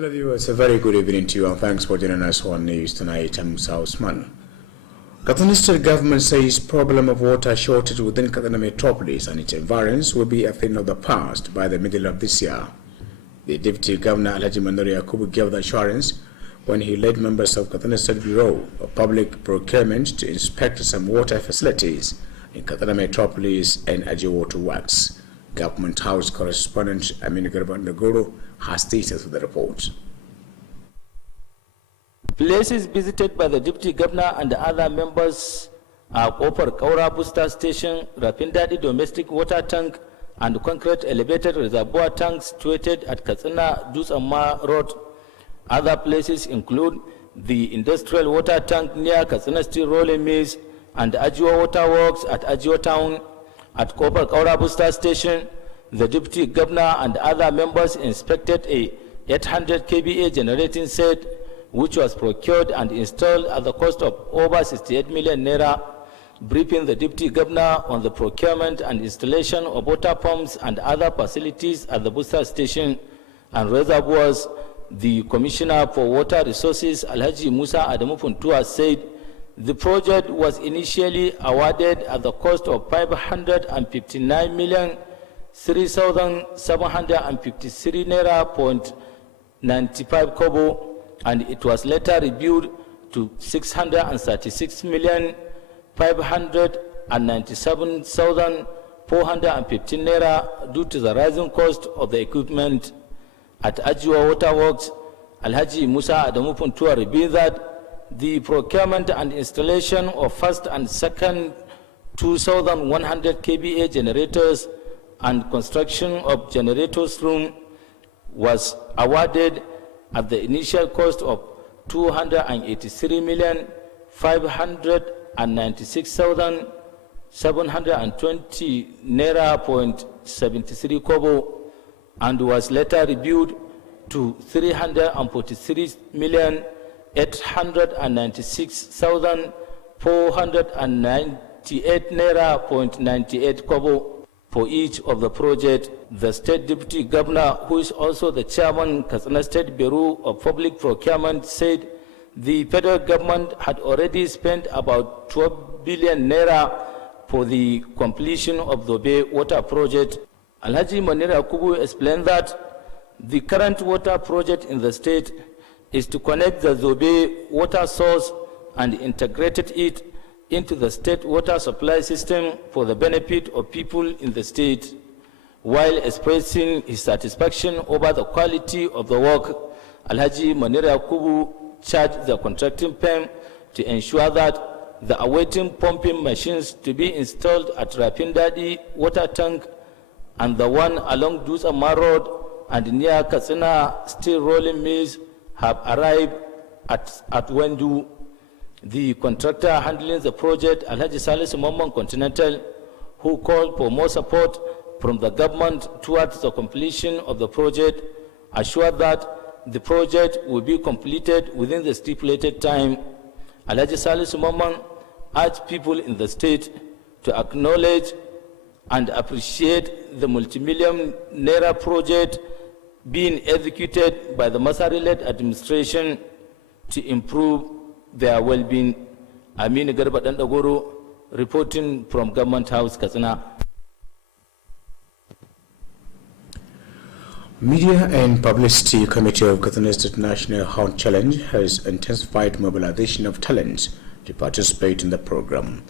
Hello viewers, a very good evening to you and thanks for joining us on News Tonight. I'm Musa Osman. Kttv state government says problem of water shortage within Kttv metropolis and its environs will be a thing of the past by the middle of this year. The Deputy Governor Alhaji Manori Yakubu gave the assurance when he led members of Kttv State Bureau of Public Procurement to inspect some water facilities in Kttv metropolis and Ajiwa Water Works. Government House correspondent Aminu Garba has details of the report. Places visited by the Deputy Governor and the other members are Opar Kaura Booster Station, Rapindadi Domestic Water Tank, and concrete elevated reservoir tanks situated at Katsina Dusama Road. Other places include the industrial water tank near Katsina Steel Rolling Mills and Ajiwa Water Works at Ajiwa Town. At Opar Kaura Booster Station, the Deputy Governor and other members inspected a 800 kVA generating set which was procured and installed at the cost of over 68 million naira, briefing the Deputy Governor on the procurement and installation of water pumps and other facilities at the booster station and reservoirs. The Commissioner for Water Resources, Alhaji Musa Adamu Puntua, said the project was initially awarded at the cost of 559,003,753 naira 95 kobo, and it was later reviewed to 636,597,415 naira due to the rising cost of the equipment. At Ajiwa Water Works, Alhaji Musa Adamu Puntua revealed that the procurement and installation of first and second 2,100 kVA generators and construction of generators room was awarded at the initial cost of 283,596,720 naira 73 kobo, and was later reviewed to 343,896,498 naira 98 kobo for each of the project. The State Deputy Governor, who is also the Chairman Kttv State Bureau of Public Procurement, said the federal government had already spent about 12 billion naira for the completion of the Bay Water Project. Alhaji Manori Yakubu explained that the current water project in the state is to connect the Zobe water source and integrated it into the state water supply system for the benefit of people in the state. While expressing his satisfaction over the quality of the work, Alhaji Manori Yakubu charged the contracting firm to ensure that the awaiting pumping machines to be installed at Rapindadi Water Tank and the one along Dusama Road and near Katsina Steel Rolling Mills have arrived at Wendu. The contractor handling the project, Alhaji Salisu Mamman Continental, who called for more support from the government towards the completion of the project, assured that the project will be completed within the stipulated time. Alhaji Salisu Mamman urged people in the state to acknowledge and appreciate the multi-million naira project being executed by the Masari-led administration to improve their well-being. Aminu Garba Dandagoro reporting from Government House, Katsina. Media and Publicity Committee of Kttv State National Hunt Challenge has intensified mobilization of talents to participate in the program.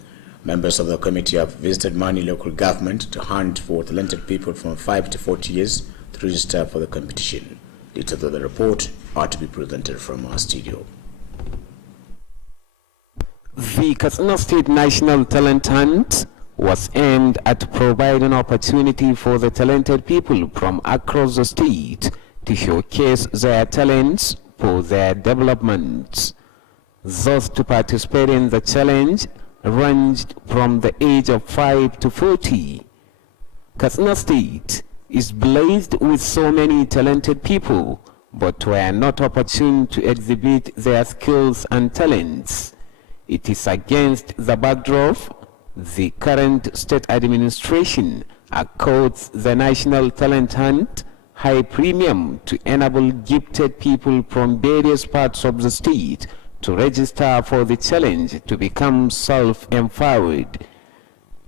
Members of the committee have visited Mani local government to hunt for talented people from 5 to 40 years to register for the competition. Details of the report are to be presented from our studio. The Kttv State National Talent Hunt was aimed at providing opportunity for the talented people from across the state to showcase their talents for their development. Those to participate in the challenge ranged from the age of 5 to 40. Kttv State is blessed with so many talented people, but were not opportune to exhibit their skills and talents. It is against the backdrop the current state administration accords the National Talent Hunt high premium to enable gifted people from various parts of the state to register for the challenge to become self-empowered.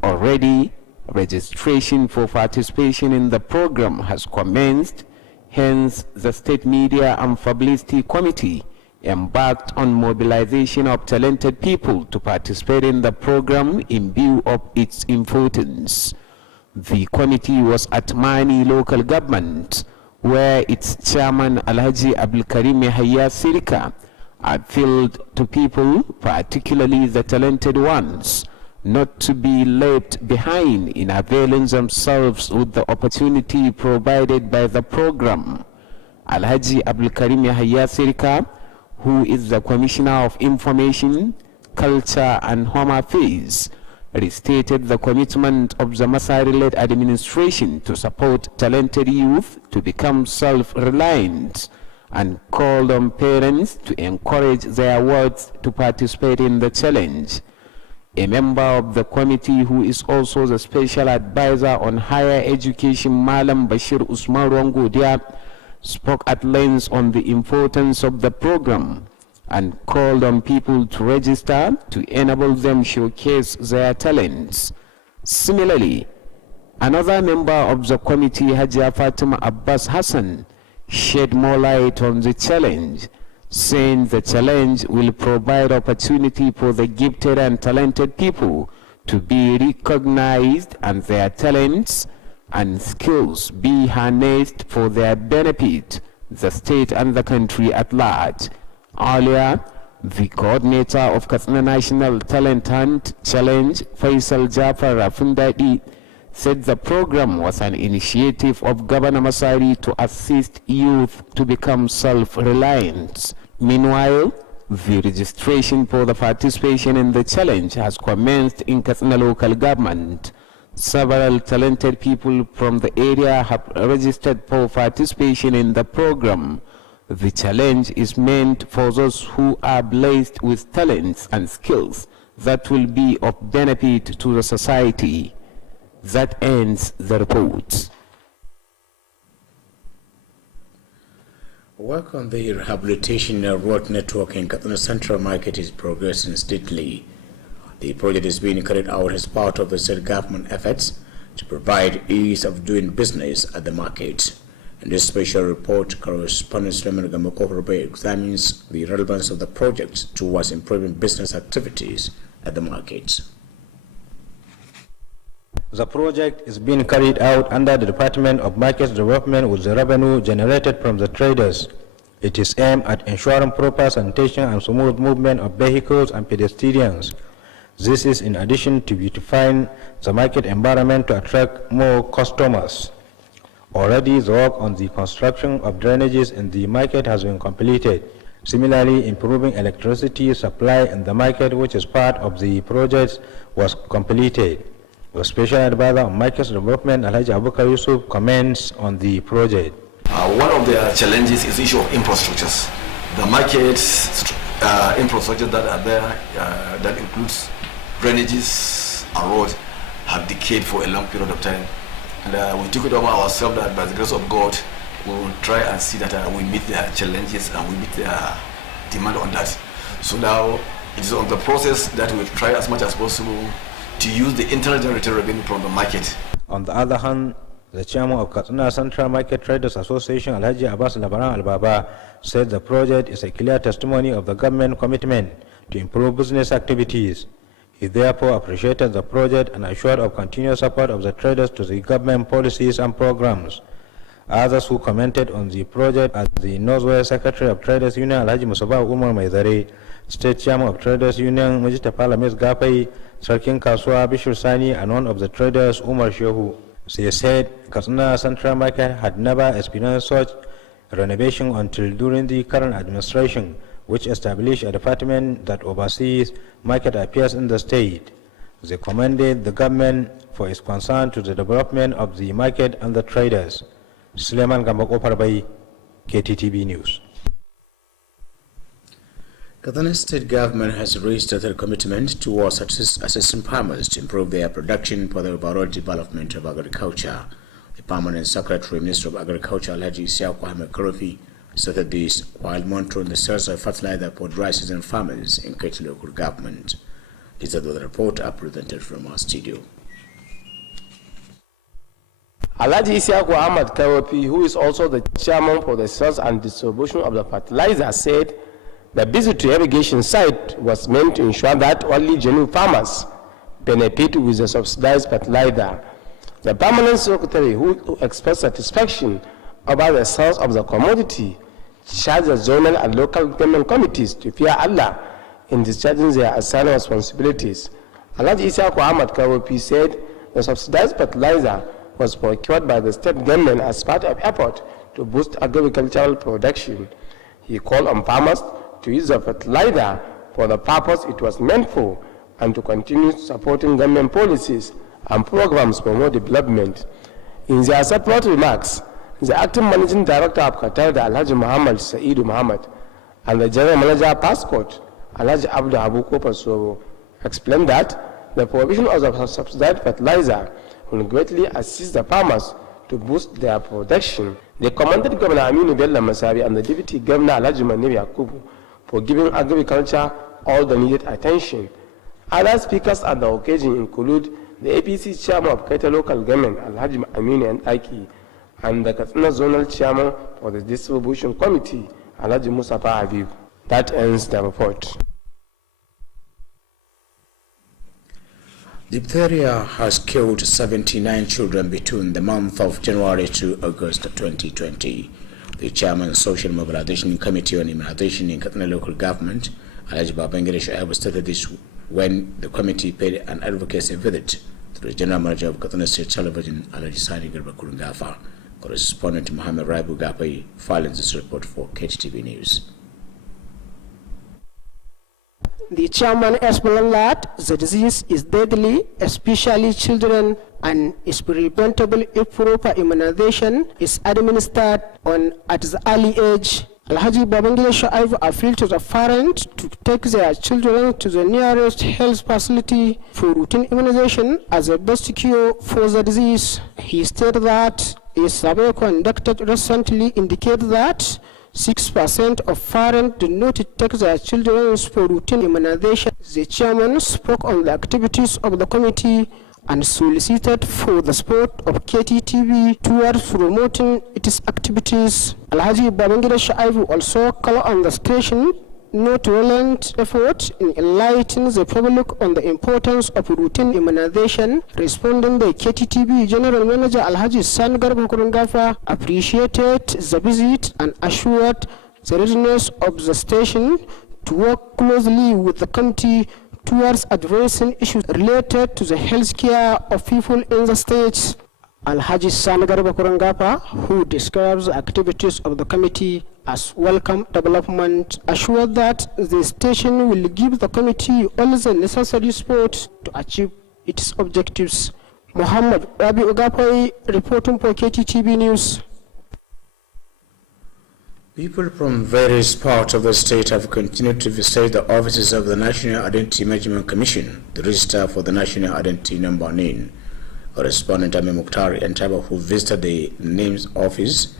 Already, registration for participation in the program has commenced, hence the State Media and Publicity Committee embarked on mobilization of talented people to participate in the program in view of its importance. The committee was at Mani local government, where its chairman Alhaji Abdulkarim Yahya Sirika appealed to people, particularly the talented ones, not to be left behind in availing themselves with the opportunity provided by the program. Alhaji Abdulkarim Yahya Sirika, who is the Commissioner of Information, Culture and Home Affairs, restated the commitment of the Masari-led administration to support talented youth to become self-reliant and called on parents to encourage their wards to participate in the challenge. A member of the committee who is also the special advisor on higher education, Malam Bashir Usman Rongodia, spoke at length on the importance of the program and called on people to register to enable them showcase their talents. Similarly, another member of the committee, Hajia Fatima Abbas Hassan, shed more light on the challenge, saying the challenge will provide opportunity for the gifted and talented people to be recognized and their talents and skills be harnessed for their benefit, the state and the country at large. Earlier, the coordinator of Katsina National Talent Hunt Challenge, Faisal Jafar Rafundadi, said the program was an initiative of Governor Masari to assist youth to become self-reliant. Meanwhile, the registration for the participation in the challenge has commenced in Katsina local government. Several talented people from the area have registered for participation in the program. The challenge is meant for those who are blessed with talents and skills that will be of benefit to the society. That ends the report. Work on the rehabilitation road network in Katsina Central Market is progressing steadily. The project is being carried out as part of the state government efforts to provide ease of doing business at the market. In this special report, correspondent Suleiman Gamokohorbe examines the relevance of the project towards improving business activities at the markets. The project is being carried out under the Department of Markets Development with the revenue generated from the traders. It is aimed at ensuring proper sanitation and smooth movement of vehicles and pedestrians. This is in addition to beautifying the market environment to attract more customers. Already, the work on the construction of drainages in the market has been completed. Similarly, improving electricity supply in the market, which is part of the project, was completed. The Special Advisor on Markets Development, Alhaji Abubakar Yusuf, comments on the project. One of the challenges is the issue of infrastructures. The markets infrastructure that are there, that includes drainages and roads, have decayed for a long period of time. And we took it over ourselves that by the grace of God, we will try and see that we meet their challenges and we meet their demand on that. So now it is on the process that we try as much as possible to use the internal generated revenue from the market. On the other hand, the chairman of Katsina Central Market Traders Association, Alhaji Abbas Labaran Al-Baba, said the project is a clear testimony of the government commitment to improve business activities. He therefore appreciated the project and assured of continuous support of the traders to the government policies and programs. Others who commented on the project are the Northwest Secretary of Traders Union, Alhaji Musaba Umar Maizare, State Chairman of Traders Union, Mujita Palamis Gafai, Sarkin Kaswa Bishir Sani, and one of the traders, Umar Shehu. They said Katsina Central Market had never experienced such renovation until during the current administration, which established a department that oversees market affairs in the state. They commended the government for its concern to the development of the market and the traders. Suleiman Gambako Parbai, Kttv News. Katsina State Government has restarted commitment towards assisting farmers to improve their production for the overall development of agriculture. The The Permanent Secretary, Minister of Agriculture, Alhaji Isiaku Ahmed Kttv, stated this while monitoring the sales of fertilizer for dry season farmers in Kttv local government. These are the report presented from our studio. Alhaji Isiaku Ahmed Kttv, who is also the chairman for the sales and distribution of the fertilizer, said the visit to irrigation site was meant to ensure that only genuine farmers benefit with the subsidized fertilizer. The permanent secretary, who expressed satisfaction about the sales of the commodity, charged the zonal and local government committees to fear Allah in discharging their assigned responsibilities. Alhaji Isiaku Ahmed Kttv said the subsidized fertilizer was procured by the state government as part of effort to boost agricultural production. He called on farmers to use the fertilizer for the purpose it was meant for and to continue supporting government policies and programs for more development. In their separate remarks, the acting managing director of Kttv, Alhaji Muhammad Saidu Muhammad, and the general manager Passport, Alhaji Abdu Abu Kopasoro, explained that the provision of the subsidized fertilizer will greatly assist the farmers to boost their production. They commended Governor Aminu Bello Masabi and the Deputy Governor Alhaji Maniri Yakubu for giving agriculture all the needed attention. Other speakers at the occasion include the APC chairman of Kttv local government, Alhaji Aminu and Aiki, and the Katsina zonal chairman for the distribution committee, Alhaji Musafa Habib. That ends the report. Diphtheria has killed 79 children between the month of January to August 2020. The chairman of Social Mobilization Committee on Immunization in Katsina local government, Alhaji Babangida Shuaibu, stated this when the committee paid an advocacy visit to the general manager of Katsina State Television, Alhaji Sani Garba Kurungafa. Correspondent Mohammed Raibu Gapai files this report for Kttv News. The chairman explained that the disease is deadly, especially children, and is preventable if proper immunization is administered at the early age. Alhaji Babangida Shuaibu appealed to the parents to take their children to the nearest health facility for routine immunization as a best cure for the disease. He stated that a survey conducted recently indicated that 6% of parents do not take their children for routine immunization. The chairman spoke on the activities of the committee and solicited for the support of Kttv towards promoting its activities. Alhaji Babangida Shuaibu also called on the station not to relent effort in enlightening the public on the importance of routine immunization. Responding, the Kttv General Manager Alhaji Sani Garba Kurungafa appreciated the visit and assured the readiness of the station to work closely with the committee towards addressing issues related to the health care of people in the state. Alhaji Sani Garba Kurungafa, who describes the activities of the committee as welcome development, assured that the station will give the committee all the necessary support to achieve its objectives. Muhammad Rabi Ugapai reporting for Kttv News. People from various parts of the state have continued to visit the offices of the National Identity Management Commission to register for the National Identity Number NIN. Correspondent Ami Mukhtari Entaba, who visited the NIN's office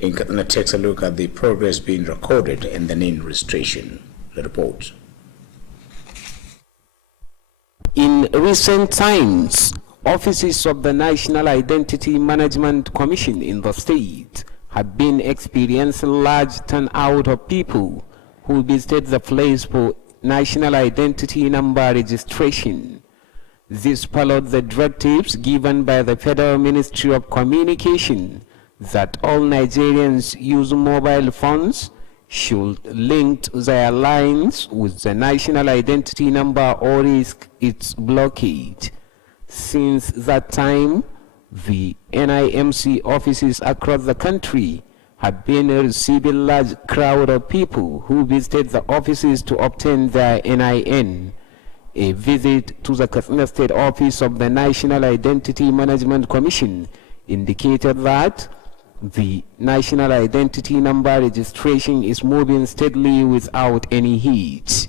in Katsina, takes a look at the progress being recorded in the NIN registration. The report. In recent times, offices of the National Identity Management Commission in the state have been experiencing large turnout of people who visited the place for National Identity Number registration. This followed the directives given by the Federal Ministry of Communication that all Nigerians use mobile phones should link their lines with the National Identity Number or risk its blockade. Since that time, the NIMC offices across the country have been receiving large crowd of people who visited the offices to obtain their NIN. A visit to the Katsina State office of the National Identity Management Commission indicated that the National Identity Number registration is moving steadily without any hitch.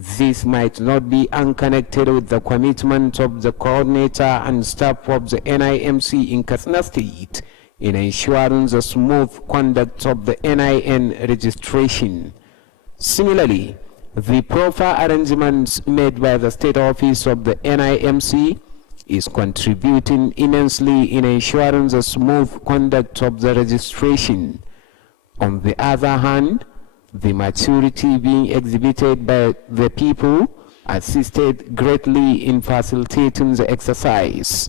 This might not be unconnected with the commitment of the coordinator and staff of the NIMC in Katsina State in ensuring the smooth conduct of the NIN registration. Similarly, the proper arrangements made by the State Office of the NIMC is contributing immensely in ensuring the smooth conduct of the registration. On the other hand, the maturity being exhibited by the people assisted greatly in facilitating the exercise.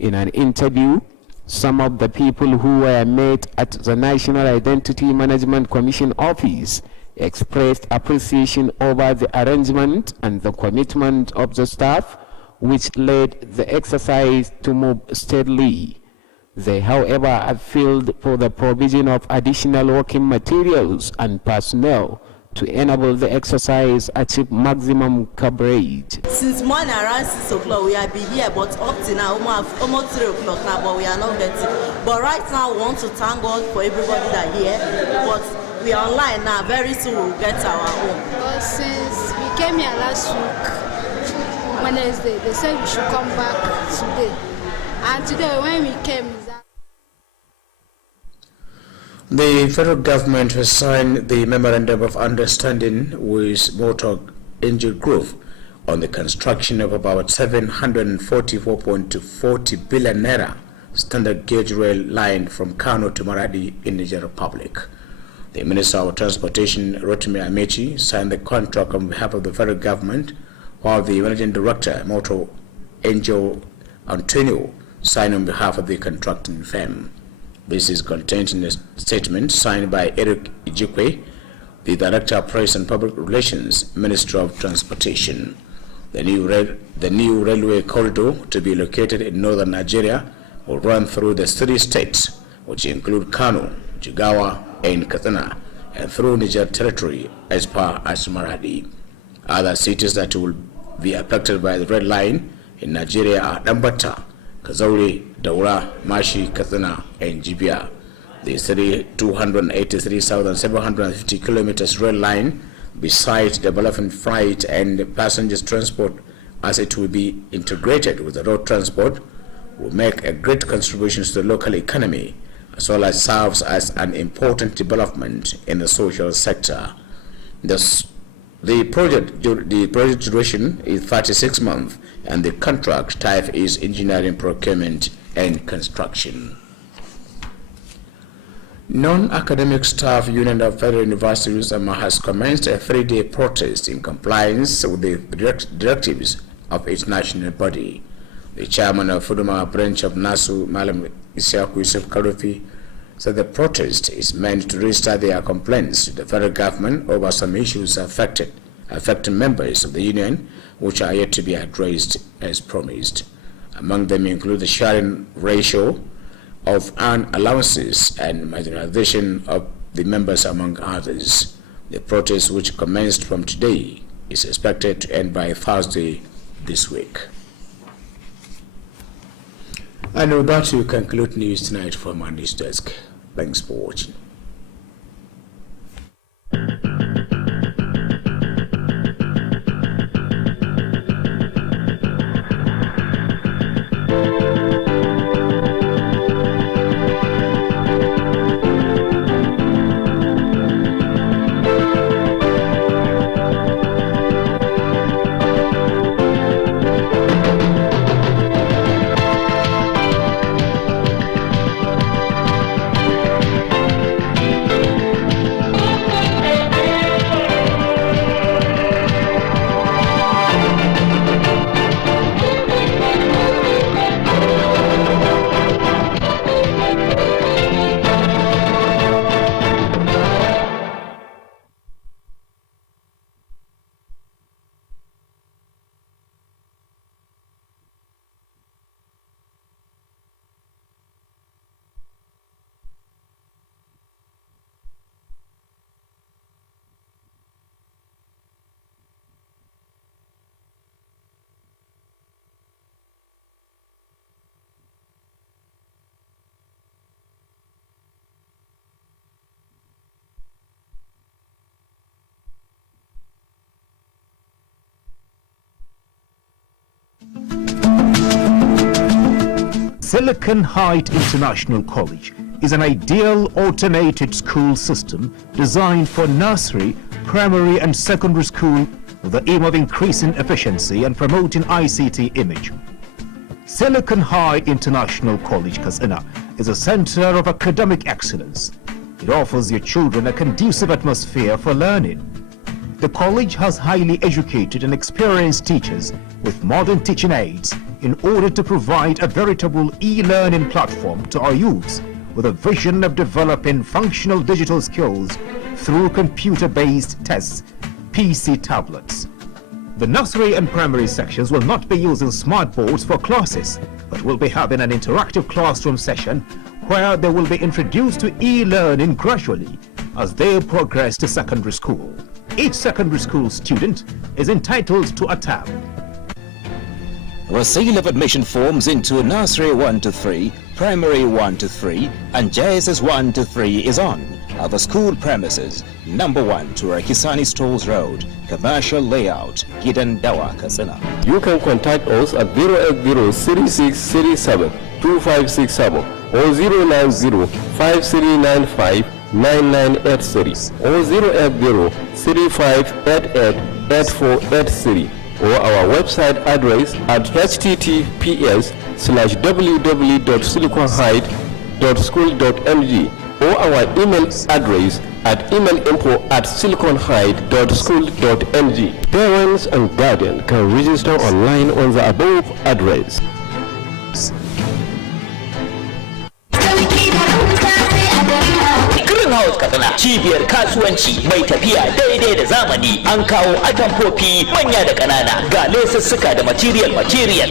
In an interview, some of the people who were met at the National Identity Management Commission office expressed appreciation over the arrangement and the commitment of the staff, which led the exercise to move steadily. They, however, appealed for the provision of additional working materials and personnel to enable the exercise achieve maximum coverage. Since morning around 6 o'clock, we have been here, but up to now, almost 3 o'clock now, but we are not getting. But right now, we want to thank God for everybody that here. But we are online now. Very soon, we'll get our own. But since we came here last week, Wednesday, they said we should come back today. And today, when we came, the federal government has signed the Memorandum of Understanding with Motor Angel Group on the construction of about 744.40 billion naira standard gauge rail line from Kano to Maradi in Niger Republic. The Minister of Transportation, Rotimi Amechi, signed the contract on behalf of the federal government, while the Managing Director, Motor Angel Antonio, signed on behalf of the contracting firm. This is contained in a statement signed by Eric Ijikwe, the Director of Press and Public Relations, Minister of Transportation. The new railway corridor to be located in northern Nigeria will run through the 3 states, which include Kano, Jigawa, and Katsina, and through Niger territory as far as Maradi. Other cities that will be affected by the red line in Nigeria are Dambata, Kazauri, Daura, Mashi, Katsina, and Jibia. The 283,750 kilometers rail line, besides developing freight and passengers transport as it will be integrated with the road transport, will make a great contribution to the local economy, as well as serves as an important development in the social sector. The project duration is 36 months, and the contract type is engineering, procurement, and construction. Non-academic staff union of Federal Universities has commenced a 3-day protest in compliance with the directives of its national body. The chairman of Fuduma branch of NASU, Malam Isiaku Yusuf Karufi, said the protest is meant to register their complaints to the federal government over some issues affecting members of the union, which are yet to be addressed as promised. Among them include the sharing ratio of earned allowances and marginalization of the members, among others. The protest, which commenced from today, is expected to end by Thursday this week. And with that, we conclude news tonight from our news desk. Thanks for watching. Silicon Heights International College is an ideal alternated school system designed for nursery, primary and secondary school with the aim of increasing efficiency and promoting ICT image. Silicon Heights International College, Katsina, is a center of academic excellence. It offers your children a conducive atmosphere for learning. The college has highly educated and experienced teachers with modern teaching aids in order to provide a veritable e-learning platform to our youths with a vision of developing functional digital skills through computer-based tests, PC tablets. The nursery and primary sections will not be using smart boards for classes, but will be having an interactive classroom session where they will be introduced to e-learning gradually as they progress to secondary school. Each secondary school student is entitled to a tab. The sale of admission forms into Nursery 1 to 3, Primary 1 to 3 and JSS 1 to 3 is on at the school premises, number 1 Turakisani Stores Road, Commercial Layout, Gidan Dawa, Katsina. You can contact us at 080-3637-2567 or 090-5395-9983 or 080-3588-8483 or our website address at https:/www.siliconheight.school.ng or our email address at email.info@siliconheight.school.ng. Parents and guardians can register online on the above address. Greenhouse Katsina, cibiyar kasuwanci mai tafiya daidai da zamani. An kawo atamfofi manya da ƙanana, ga lesussuka da material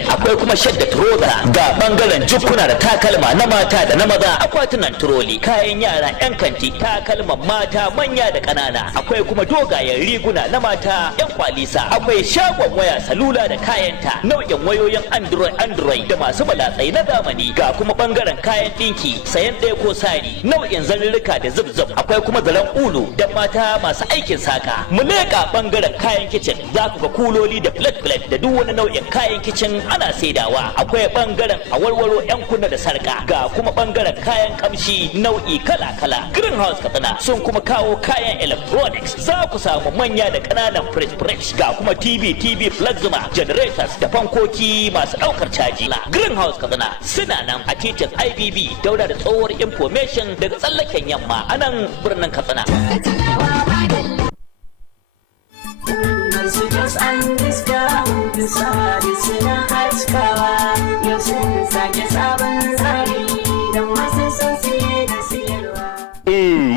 akwai kuma shadda troza, ga bangaren jukkuna da takalma na mata da na maza, akwatunan turoli, kayan yara yan kanti, takalman mata manya da ƙanana, akwai kuma dogayen riguna na mata yan kwalisa, akwai shagon waya salula da kayanta, nau'in wayoyin android da masu balatsai na zamani, ga kuma bangaren kayan dinki, sayan ɗaya ko sari, nau'in zanurruka da zubzub, akwai kuma zaren ulu da mata masu aikin saka. Mu leƙa bangaren kayan kicin, za ku ga kuloli da plate da duk wani nau'in kayan kicin ana saidawa. Akwai bangaren awarwaro yan kunna da sarka, ga kuma bangaren kayan kamshi nau'i kala-kala. Greenhouse Katsina sun kuma kawo kayan electronics, za ku samu manya da ƙananan fridge, ga kuma TV plasma, generators da fankoki masu ɗaukar caji. Greenhouse Katsina suna nan a titin IBB daura da tsohuwar information daga tsallaken yamma a nan birnin Katsina.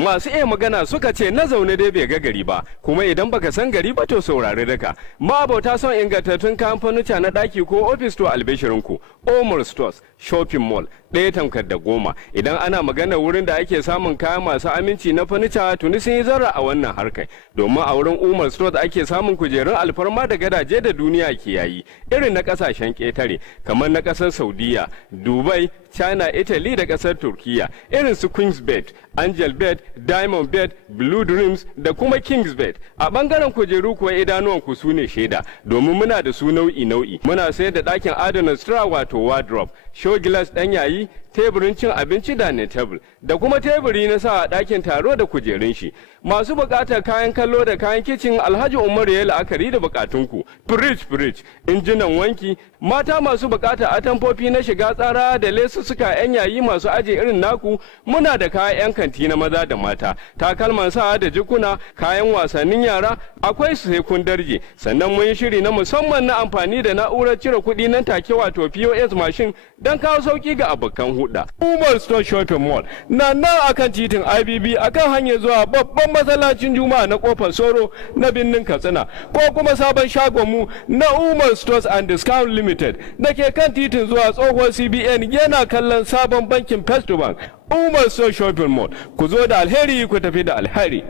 Masu iya magana suka ce na zaune dai bai ga gari ba, kuma idan baka san gari ba to saurari daka. Ma'abota son ingantattun kayan furniture na daki ko office to albishirinku. Omar Stores Shopping Mall ɗaya tamkar da goma. Idan ana magana wurin da ake samun kaya masu aminci na furniture tuni sun yi zarra a wannan harkai. Domin a wurin Omar Stores ake samun kujerun alfarma da gadaje da duniya ke yayi, irin na kasashen ƙetare kamar na ƙasar Saudiya, Dubai, China, Italy da ƙasar Turkiya, irin su Queen's Bed, Angel Bed, Diamond Bed, Blue Dreams da kuma King's Bed. A bangaren kujeru kuwa idanuwan ku su ne shaida, domin muna da su nau'i. Muna sayar da ɗakin adana sutura wato wardrobe, show glass ɗan yayi, teburin cin abinci dining table da kuma teburi na sa a ɗakin taro da kujerun shi. Masu buƙatar kayan kallo da kayan kicin Alhaji Umaru ya la'akari da buƙatunku. Fridge, injinan wanki, mata masu buƙatar atamfofi na shiga tsara da lesussuka 'yan yayi masu aje irin naku, muna da kayan 'yan kanti na maza da mata, takalman sa da jikuna, kayan wasannin yara, akwai su sai kun darje. Sannan mun yi shiri na musamman na amfani da na'urar cire kuɗi nan take wato POS machine don kawo sauki ga abokan huda. Umar Store Shopping Mall na nan akan titin IBB akan hanyar zuwa babban masallacin Juma'a na Kofar Soro na birnin Katsina, ko kuma sabon shagon mu na Umar Stores and Discount Limited da ke kan titin zuwa tsohon CBN yana kallon sabon bankin First Bank. Umar Store Shopping Mall, ku zo da alheri ku tafi da alheri.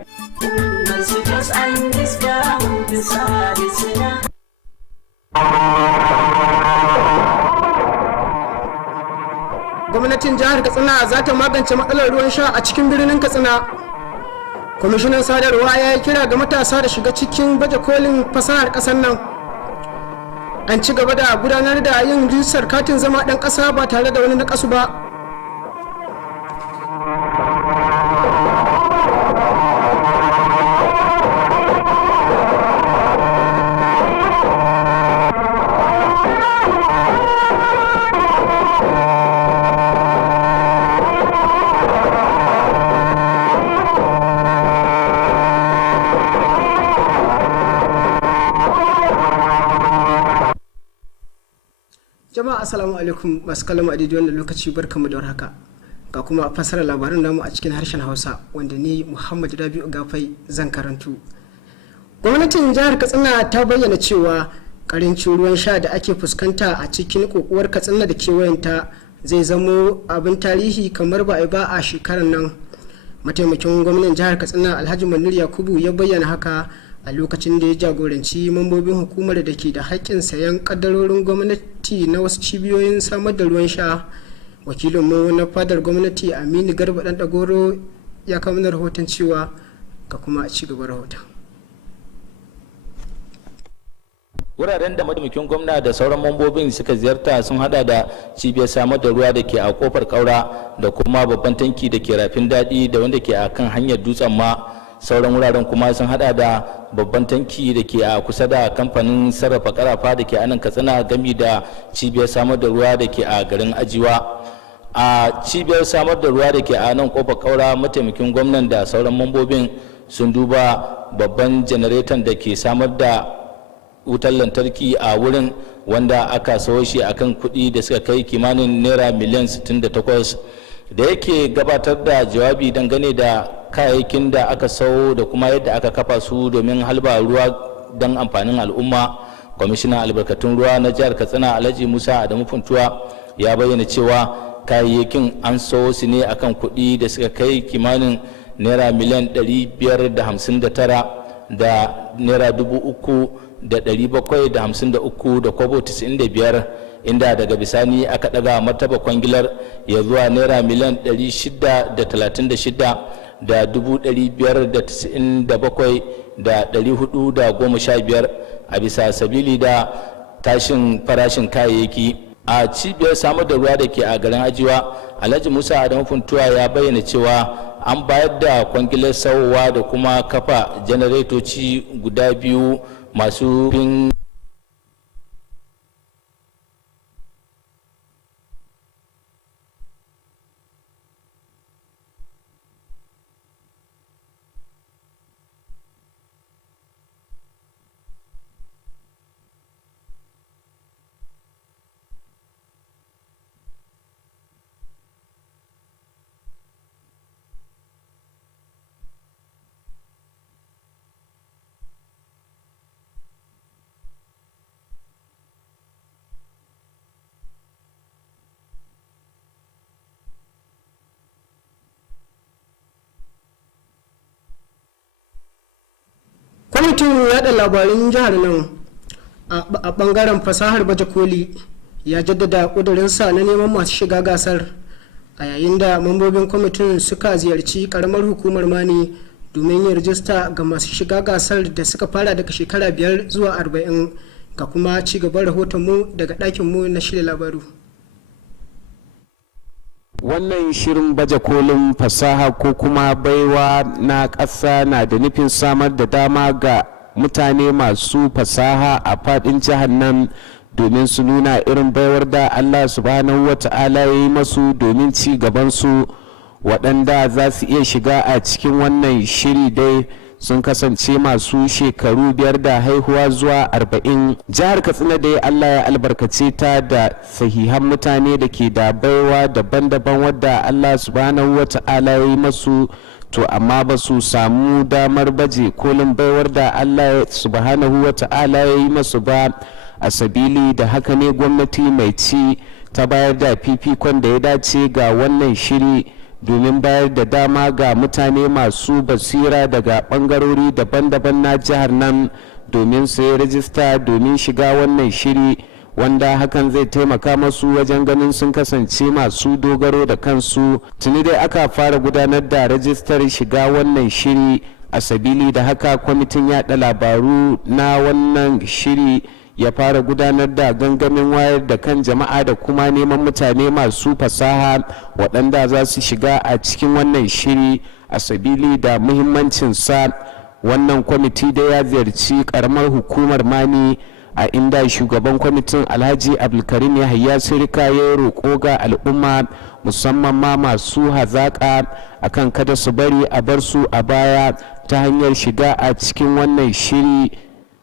Gwamnatin jihar Katsina za ta magance matsalar ruwan sha a cikin birnin Katsina. Kwamishinan sadarwa ya yi kira ga matasa da shiga cikin baje kolin fasahar ƙasar nan. an ci gaba da gudanar da yin rijistar katin zama ɗan ƙasa ba tare da wani nakasu ba. Jama'a assalamu alaikum masu kallon a daidai wannan lokaci barkamu da warhaka ga kuma fassara labarin namu a cikin harshen Hausa wanda ni Muhammad Rabi'u Gafai zan karantu. Gwamnatin jihar Katsina ta bayyana cewa karancin ruwan sha da ake fuskanta a cikin kokuwar Katsina da kewayenta zai zamo abin tarihi kamar ba a shekarar nan. Mataimakin gwamnan jihar Katsina Alhaji Manir Yakubu ya bayyana haka a lokacin da ya jagoranci mambobin hukumar da ke da haƙƙin sayan ƙaddarorin gwamnati na wasu cibiyoyin samar da ruwan sha. Wakilinmu na fadar gwamnati Aminu Garba ɗan Dagoro ya kawo mana rahoton cewa ga kuma a ci gaba rahoton. Wuraren da mataimakin gwamna da sauran mambobin suka ziyarta sun hada da cibiyar samar da ruwa da ke a kofar kaura da kuma babban tanki da ke rafin daɗi da wanda ke a kan hanyar dutsen ma. Sauran wuraren kuma sun hada da babban tanki da ke a kusa da kamfanin sarrafa karafa da ke a nan Katsina gami da cibiyar samar da ruwa da ke a garin Ajiwa. A cibiyar samar da ruwa da ke a nan kofar kaura mataimakin gwamnan da sauran mambobin sun duba babban janareton da ke samar da wutar lantarki a wurin wanda aka sayo shi akan kuɗi da suka kai kimanin naira miliyan 68. Da yake gabatar da jawabi dangane da kayayyakin da aka sau da kuma yadda aka kafa su domin halba ruwa don amfanin al'umma, kwamishinan albarkatun ruwa na jihar Katsina Alhaji Musa Adamu Funtuwa ya bayyana cewa kayayyakin an sau su ne akan kuɗi da suka kai kimanin naira miliyan 559 da naira 3,753 da kwabo 95, inda daga bisani aka daga martaba kwangilar ya zuwa naira miliyan 636 da 597 da 415 a bisa sabili da tashin farashin kayayyaki. A cibiyar samar da ruwa da ke a garin Ajiwa, Alhaji Musa Adamu Funtuwa ya bayyana cewa an bayar da kwangilar sauwa da kuma kafa janaretoci guda biyu masu fin Kwamitin yada labarin jihar nan a bangaren fasahar baje koli ya jaddada kudurinsa na neman masu shiga gasar a yayin da mambobin kwamitin suka ziyarci karamar hukumar Mani domin yin rajista ga masu shiga gasar da suka fara daga shekara 5 zuwa 40. Ga kuma ci gaban rahotonmu daga ɗakinmu na shirya labaru. Wannan shirin baje kolin fasaha ko kuma baiwa na ƙasa na da nufin samar da dama ga mutane masu fasaha a faɗin jihar nan domin su nuna irin baiwar da Allah subhanahu wa ta'ala ya yi masu domin ci gabansu. Waɗanda za su iya shiga a cikin wannan shiri dai sun kasance masu shekaru 5 da haihuwa zuwa 40. Jihar Katsina dai Allah ya albarkace ta da sahihan mutane da ke da baiwa daban-daban wadda Allah subhanahu wa ta'ala ya yi masu, to amma ba su samu damar baje kolin baiwar da Allah subhanahu wa ta'ala ya yi masu ba. A sabili da haka ne gwamnati mai ci ta bayar da fifikon da ya dace ga wannan shiri domin bayar da dama ga mutane masu basira daga bangarori daban-daban na jihar nan domin su yi rajista domin shiga wannan shiri, wanda hakan zai taimaka masu wajen ganin sun kasance masu dogaro da kansu. Tuni dai aka fara gudanar da rajistar shiga wannan shiri, a sabili da haka kwamitin yada labaru na wannan shiri ya fara gudanar da gangamin wayar da kan jama'a da kuma neman mutane masu fasaha waɗanda za su shiga a cikin wannan shiri a sabili da muhimmancinsa. Wannan kwamiti da ya ziyarci karamar hukumar Mani a inda shugaban kwamitin Alhaji Abdulkarim Yahaya Sirika ya roƙo ga al'umma musamman ma masu hazaƙa akan kada su bari a bar su a baya ta hanyar shiga a cikin wannan shiri.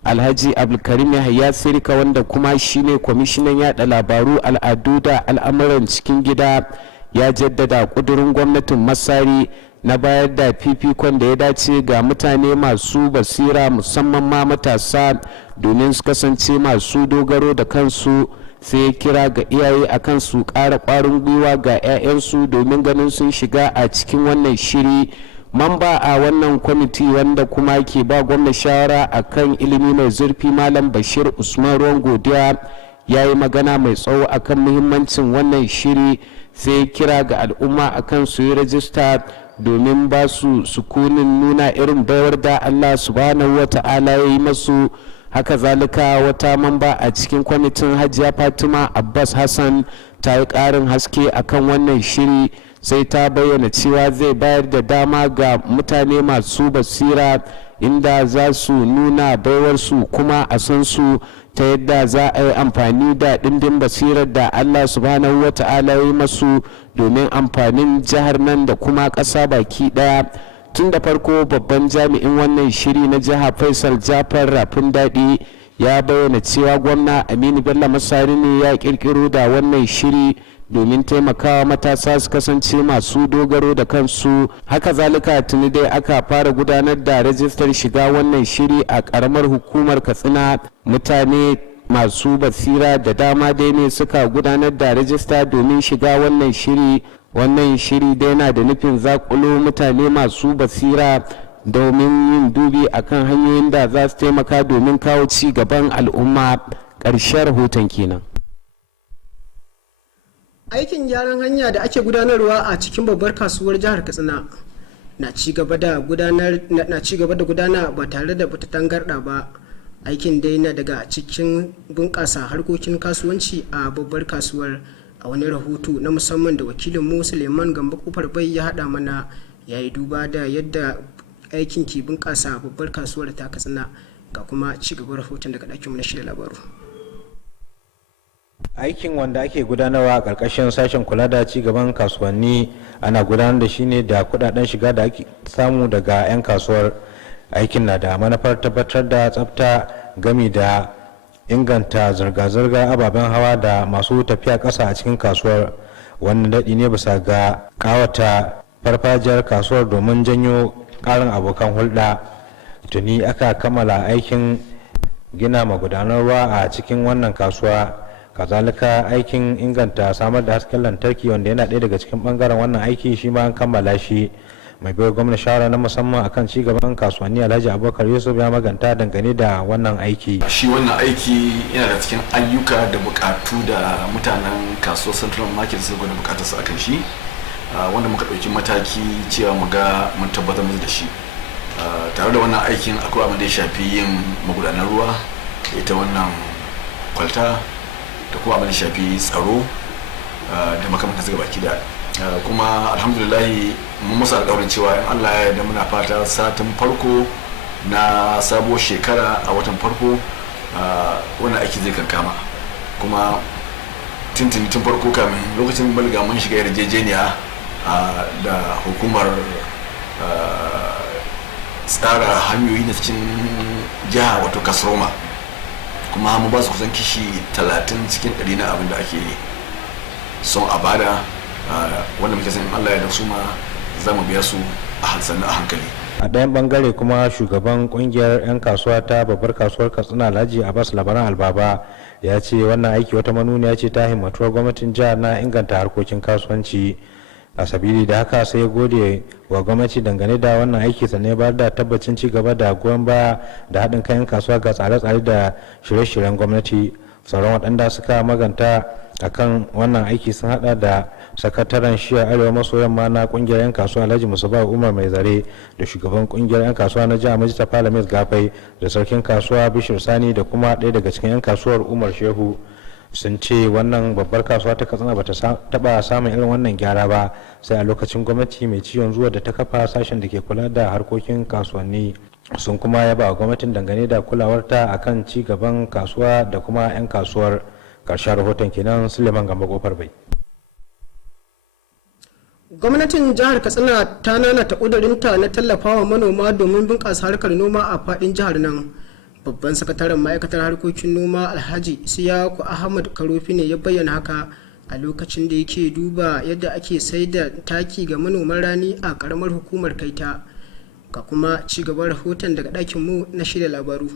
Alhaji Abdulkarim Yahaya Sirika wanda kuma shine kwamishinan yada labaru, al'adu da al'amuran cikin gida ya jaddada ƙudurin gwamnatin Masari na bayar da fifikon da ya dace ga mutane masu basira musamman ma matasa domin su kasance masu dogaro da kansu. Sai ya kira ga iyaye akan su ƙara ƙwarin gwiwa ga 'ya'yansu domin ganin sun shiga a cikin wannan shiri. Mamba a wannan kwamiti wanda kuma ke ba gwamna shawara akan ilimi mai zurfi Malam Bashir Usman Ruwan Godiya ya yi magana mai tsawo akan muhimmancin wannan shiri. Sai kira ga al'umma akan su yi rajista domin ba su sukunin nuna irin baiwar da Allah subhanahu wa ta'ala ya yi masu. Haka zalika wata mamba a cikin kwamitin Hajiya Fatima Abbas Hassan ta yi ƙarin haske akan wannan shiri. Sai ta bayyana cewa zai bayar da dama ga mutane masu basira inda za su nuna baiwarsu kuma a san su ta yadda za a yi amfani da ɗimbin basirar da Allah subhanahu wa ta'ala ya yi masu domin amfanin jihar nan da kuma ƙasa baki ɗaya. Tun da farko babban jami'in wannan shiri na jiha Faisal Jafar Rafin Daɗi ya bayyana cewa gwamna Aminu Bello Masari ne ya ƙirƙiro da wannan shiri domin taimakawa matasa su kasance masu dogaro da kansu. Haka zalika tuni dai aka fara gudanar da rajistar shiga wannan shiri a karamar hukumar Katsina. Mutane masu basira da dama dai ne suka gudanar da rajista domin shiga wannan shiri. Wannan shiri dai na da nufin zakulo mutane masu basira domin yin dubi akan hanyoyin da za su taimaka domin kawo ci gaban al'umma. Ƙarshen rahoton kenan. Aikin gyaran hanya da ake gudanarwa a cikin babbar kasuwar jihar Katsina na ci gaba da gudana ba tare da bata tangarda ba. Aikin dai na daga cikin bunƙasa harkokin kasuwanci a babbar kasuwar. A wani rahoto na musamman da wakilin mu Suleiman Gambo Kofar Bai ya haɗa mana, ya yi duba da yadda aikin ke bunƙasa babbar kasuwar ta Katsina. Ga kuma ci gaban rahoton daga ɗakin na shirya labaru. Aikin wanda ake gudanarwa a ƙarƙashin sashen kula da ci gaban kasuwanni ana gudanar da shi ne da kudaden shiga da ake samu daga 'yan kasuwar. Aikin na da manufar tabbatar da tsafta gami da inganta zirga-zirgar ababen hawa da masu tafiya ƙasa a cikin kasuwar. Wannan daɗi ne bisa ga ƙawata farfajiyar kasuwar domin janyo ƙarin abokan hulɗa. Tuni aka kammala aikin gina magudanar ruwa a cikin wannan kasuwa. Kazalika aikin inganta samar da hasken lantarki wanda yana ɗaya daga cikin ɓangaren wannan aiki shi ma an kammala shi. Mai baiwa gwamna shawara na musamman akan ci gaban kasuwanni Alhaji Abubakar Yusuf ya maganta dangane da wannan aiki. Shi wannan aiki yana da cikin ayyuka da bukatu da mutanen kasuwar Central Market su gwada bukatar su akan shi, wanda muka ɗauki mataki cewa mu ga mun tabbatar musu da shi. Tare da wannan aikin akwai abin da ya shafi yin magudanar ruwa, ita wannan kwalta da kuma abin da shafi tsaro da makamantar su baki da kuma alhamdulillahi mun musu alƙawarin cewa in Allah ya yarda muna fata satin farko na sabuwar shekara a watan farko wannan aiki zai kankama. Kuma tun farko kamin lokacin balga mun shiga yarjejeniya da hukumar tsara hanyoyi na cikin jiha wato Kasroma, kuma mu ba su kusan kishi 30 cikin 100 na abin da ake son a bada, wanda muke sanin Allah ya da su ma za mu biya su a hankali. A ɗayan bangare kuma shugaban kungiyar 'yan kasuwa ta babbar kasuwar Katsina Alhaji Abbas Labaran Albaba ya ce wannan aiki wata manuniya ce ta himmatuwar gwamnatin jihar na inganta harkokin kasuwanci. A sabili da haka sai ya gode wa gwamnati dangane da wannan aiki, sannan ya bayar da tabbacin ci gaba da goyon baya da haɗin kayan kasuwa ga tsare-tsare da shirye-shiryen gwamnati. Sauran waɗanda suka maganta akan wannan aiki sun hada da sakataren shiya arewa maso yamma na kungiyar 'yan kasuwa Alhaji Musuba Umar Mai Zare da shugaban kungiyar 'yan kasuwa na jihar Majita Parliament Gafai da sarkin kasuwa Bishir Sani da kuma ɗaya daga cikin 'yan kasuwar Umar Shehu sun ce wannan babbar kasuwa ta Katsina bata taba samun irin wannan gyara ba sai a lokacin gwamnati mai ciwon zuwa da ta kafa sashen da ke kula da harkokin kasuwanni. Sun kuma yaba gwamnatin dangane da kulawarta akan ci gaban kasuwa da kuma 'yan kasuwar. Karshen rahoton kenan Suleiman Gamba Kofar Bai. Gwamnatin jihar Katsina ta nanata ƙudurinta na tallafawa manoma domin bunƙasa harkar noma a faɗin jihar nan. Babban sakataren ma'aikatar harkokin noma Alhaji Isiyaku Ahmad Karofi ne ya bayyana haka a lokacin da yake duba yadda ake sai da taki ga manoman rani a ƙaramar hukumar Kaita. Ga kuma ci gaban rahoton daga ɗakin mu na shirya labaru.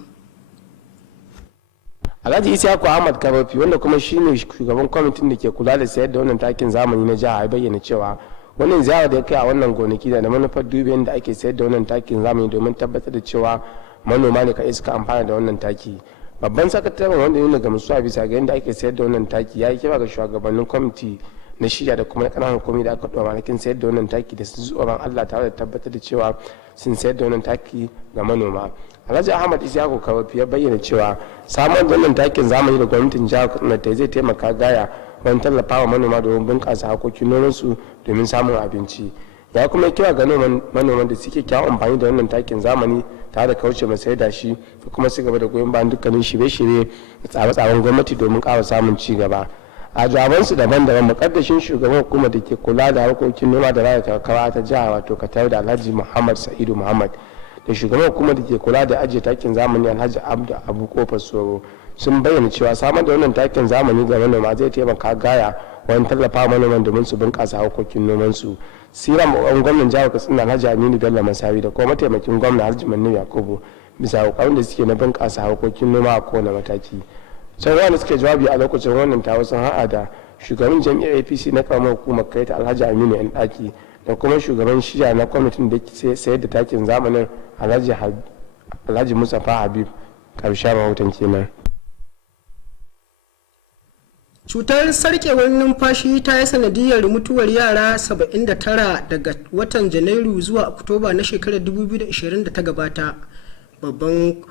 Alhaji Isiyaku Ahmad Karofi wanda kuma shine shugaban kwamitin da ke kula da sayar da wannan takin zamani na jiha ya bayyana cewa wannan ziyara da ya kai a wannan gonaki da manufar dubiyan da ake sayar da wannan takin zamani domin tabbatar da cewa manoma ne kai suka amfana da wannan taki. Babban sakataren wanda ya nuna gamsuwa bisa ga yadda ake sayar da wannan taki ya yi kira ga shugabannin kwamiti na shirya da kuma ƙananan hukumi da aka ɗora manakin sayar da wannan taki da sun tsoron Allah tare da tabbatar da cewa sun sayar da wannan taki ga manoma. Alhaji Ahmad Isiyaku Karofi ya bayyana cewa samar da wannan takin zamani da gwamnatin jihar Katsina ta zai taimaka gaya wajen tallafawa manoma domin bunƙasa harkokin nomansu domin samun abinci. Ya kuma kira ga manoman da suke kyawun amfani da wannan takin zamani tare da kauce mai sai da shi da kuma su gaba da goyon bayan dukkanin shirye-shirye da tsare-tsaren gwamnati domin ƙara samun ci gaba. A jawabansu daban-daban mukaddashin shugaban hukumar da ke kula da harkokin noma da raya karkara ta jihar wato Kttv da Alhaji Muhammad Sa'idu Muhammad da shugaban hukumar da ke kula da ajiye takin zamani Alhaji Abdu Abu Kofar Soro sun bayyana cewa samar da wannan takin zamani ga manoma zai taimaka gaya wajen tallafa manoman domin su bunƙasa harkokin nomansu. Siran gwamnan jihar Katsina Alhaji Aminu Bello Masari da kuma mataimakin gwamna Alhaji Mannu Yakubu bisa kokarin da suke na bunƙasa harkokin noma a kowane mataki. Sauran da suke jawabi a lokacin wannan tawo sun haɗa da shugaban jam'iyyar APC na karamar hukumar Kaita Alhaji Aminu Yan Daki da kuma shugaban shiya na kwamitin da ke sayar da takin zamanin Alhaji Mustapha Habib. Karshen rahoton kenan. Cutar sarkewar numfashi ta yi sanadiyar mutuwar yara 79 daga watan Janairu zuwa Oktoba na shekarar 2020 da ta gabata. Babban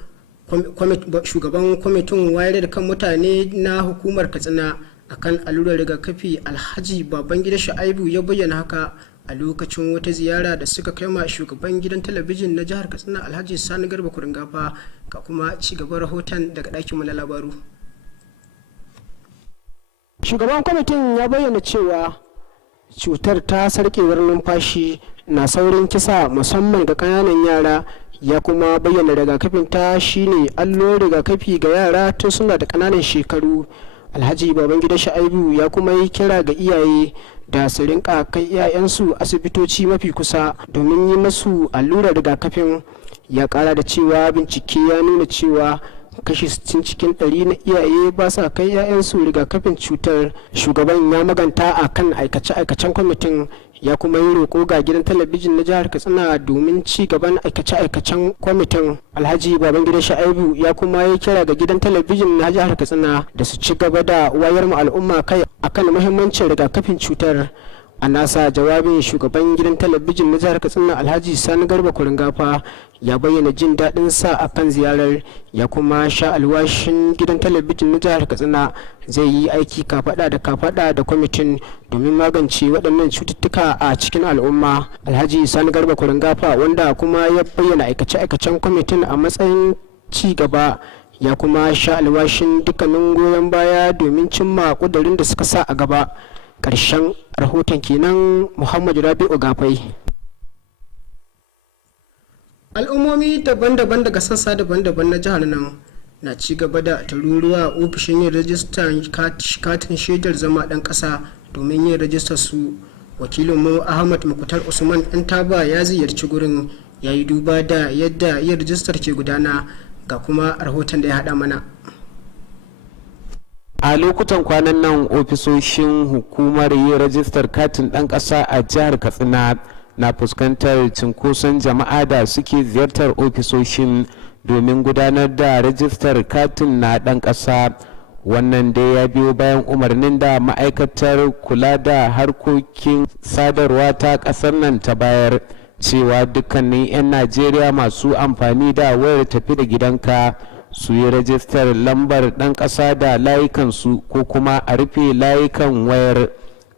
shugaban kwamitin wayar da kan mutane na hukumar Katsina akan allurar rigakafi Alhaji Babangida Sha'aibu ya bayyana haka a lokacin wata ziyara da suka kai ma shugaban gidan talabijin na jihar Katsina Alhaji Sani Garba Kuringafa. Ka kuma ci gaban rahoton daga ɗakinmu na labaru. Shugaban kwamitin ya bayyana cewa cutar ta sarkewar numfashi na saurin kisa musamman ga ƙananan yara, ya kuma bayyana rigakafin ta shine allo rigakafi ga yara tun suna da ƙananan shekaru. Alhaji Babangida Sha'aibu ya kuma yi kira ga iyaye da su rinka kai 'ya'yansu asibitoci mafi kusa domin yi masu allurar rigakafin. Ya kara da cewa bincike ya nuna cewa kashi 60 cikin 100 na iyaye ba sa kai 'ya'yansu rigakafin cutar. Shugaban ya maganta a kan aikace-aikacen kwamitin, ya kuma yi roƙo ga gidan talabijin na jihar Katsina domin ci gaban aikace-aikacen kwamitin. Alhaji Babangida Sha'aibu ya kuma yi kira ga gidan talabijin na jihar Katsina da su ci gaba da wayar ma al'umma kai akan muhimmancin rigakafin cutar. A nasa jawabin shugaban gidan talabijin na jihar Katsina Alhaji Sani Garba Kuringafa ya bayyana jin daɗin sa akan ziyarar, ya kuma sha alwashin gidan talabijin na jihar Katsina zai yi aiki kafada da kwamitin domin magance waɗannan cututtuka a cikin al'umma. Alhaji Sani Garba Kuringafa wanda kuma ya bayyana aikace-aikacen kwamitin a matsayin ci gaba ya kuma sha alwashin dukkanin goyon baya domin cimma ƙudurin da suka sa a gaba. Ƙarshen rahoton kenan. Muhammadu Rabi'u Gafai. Al'ummomi daban-daban daga sassa daban-daban na jihar nan na ci gaba da taruruwa ofishin yin rajistar katin shaidar zama ɗan ƙasa domin yin rajistar su. Wakilinmu Ahmad Mukutar Usman ɗan Taba ya ziyarci gurin, ya yi duba da yadda yin rajistar ke gudana, ga kuma rahoton da ya haɗa mana. A lokutan kwanan nan ofisoshin hukumar yin rajistar katin ɗan ƙasa a jihar Katsina na fuskantar cinkoson jama'a da suke ziyartar ofisoshin domin gudanar da rajistar katin na ɗan ƙasa. Wannan dai ya biyo bayan umarnin da ma'aikatar kula da harkokin sadarwa ta ƙasar nan ta bayar cewa dukkanin 'yan Najeriya masu amfani da wayar tafi da gidanka su yi rajistar lambar ɗan ƙasa da layukansu ko kuma a rufe layukan wayar.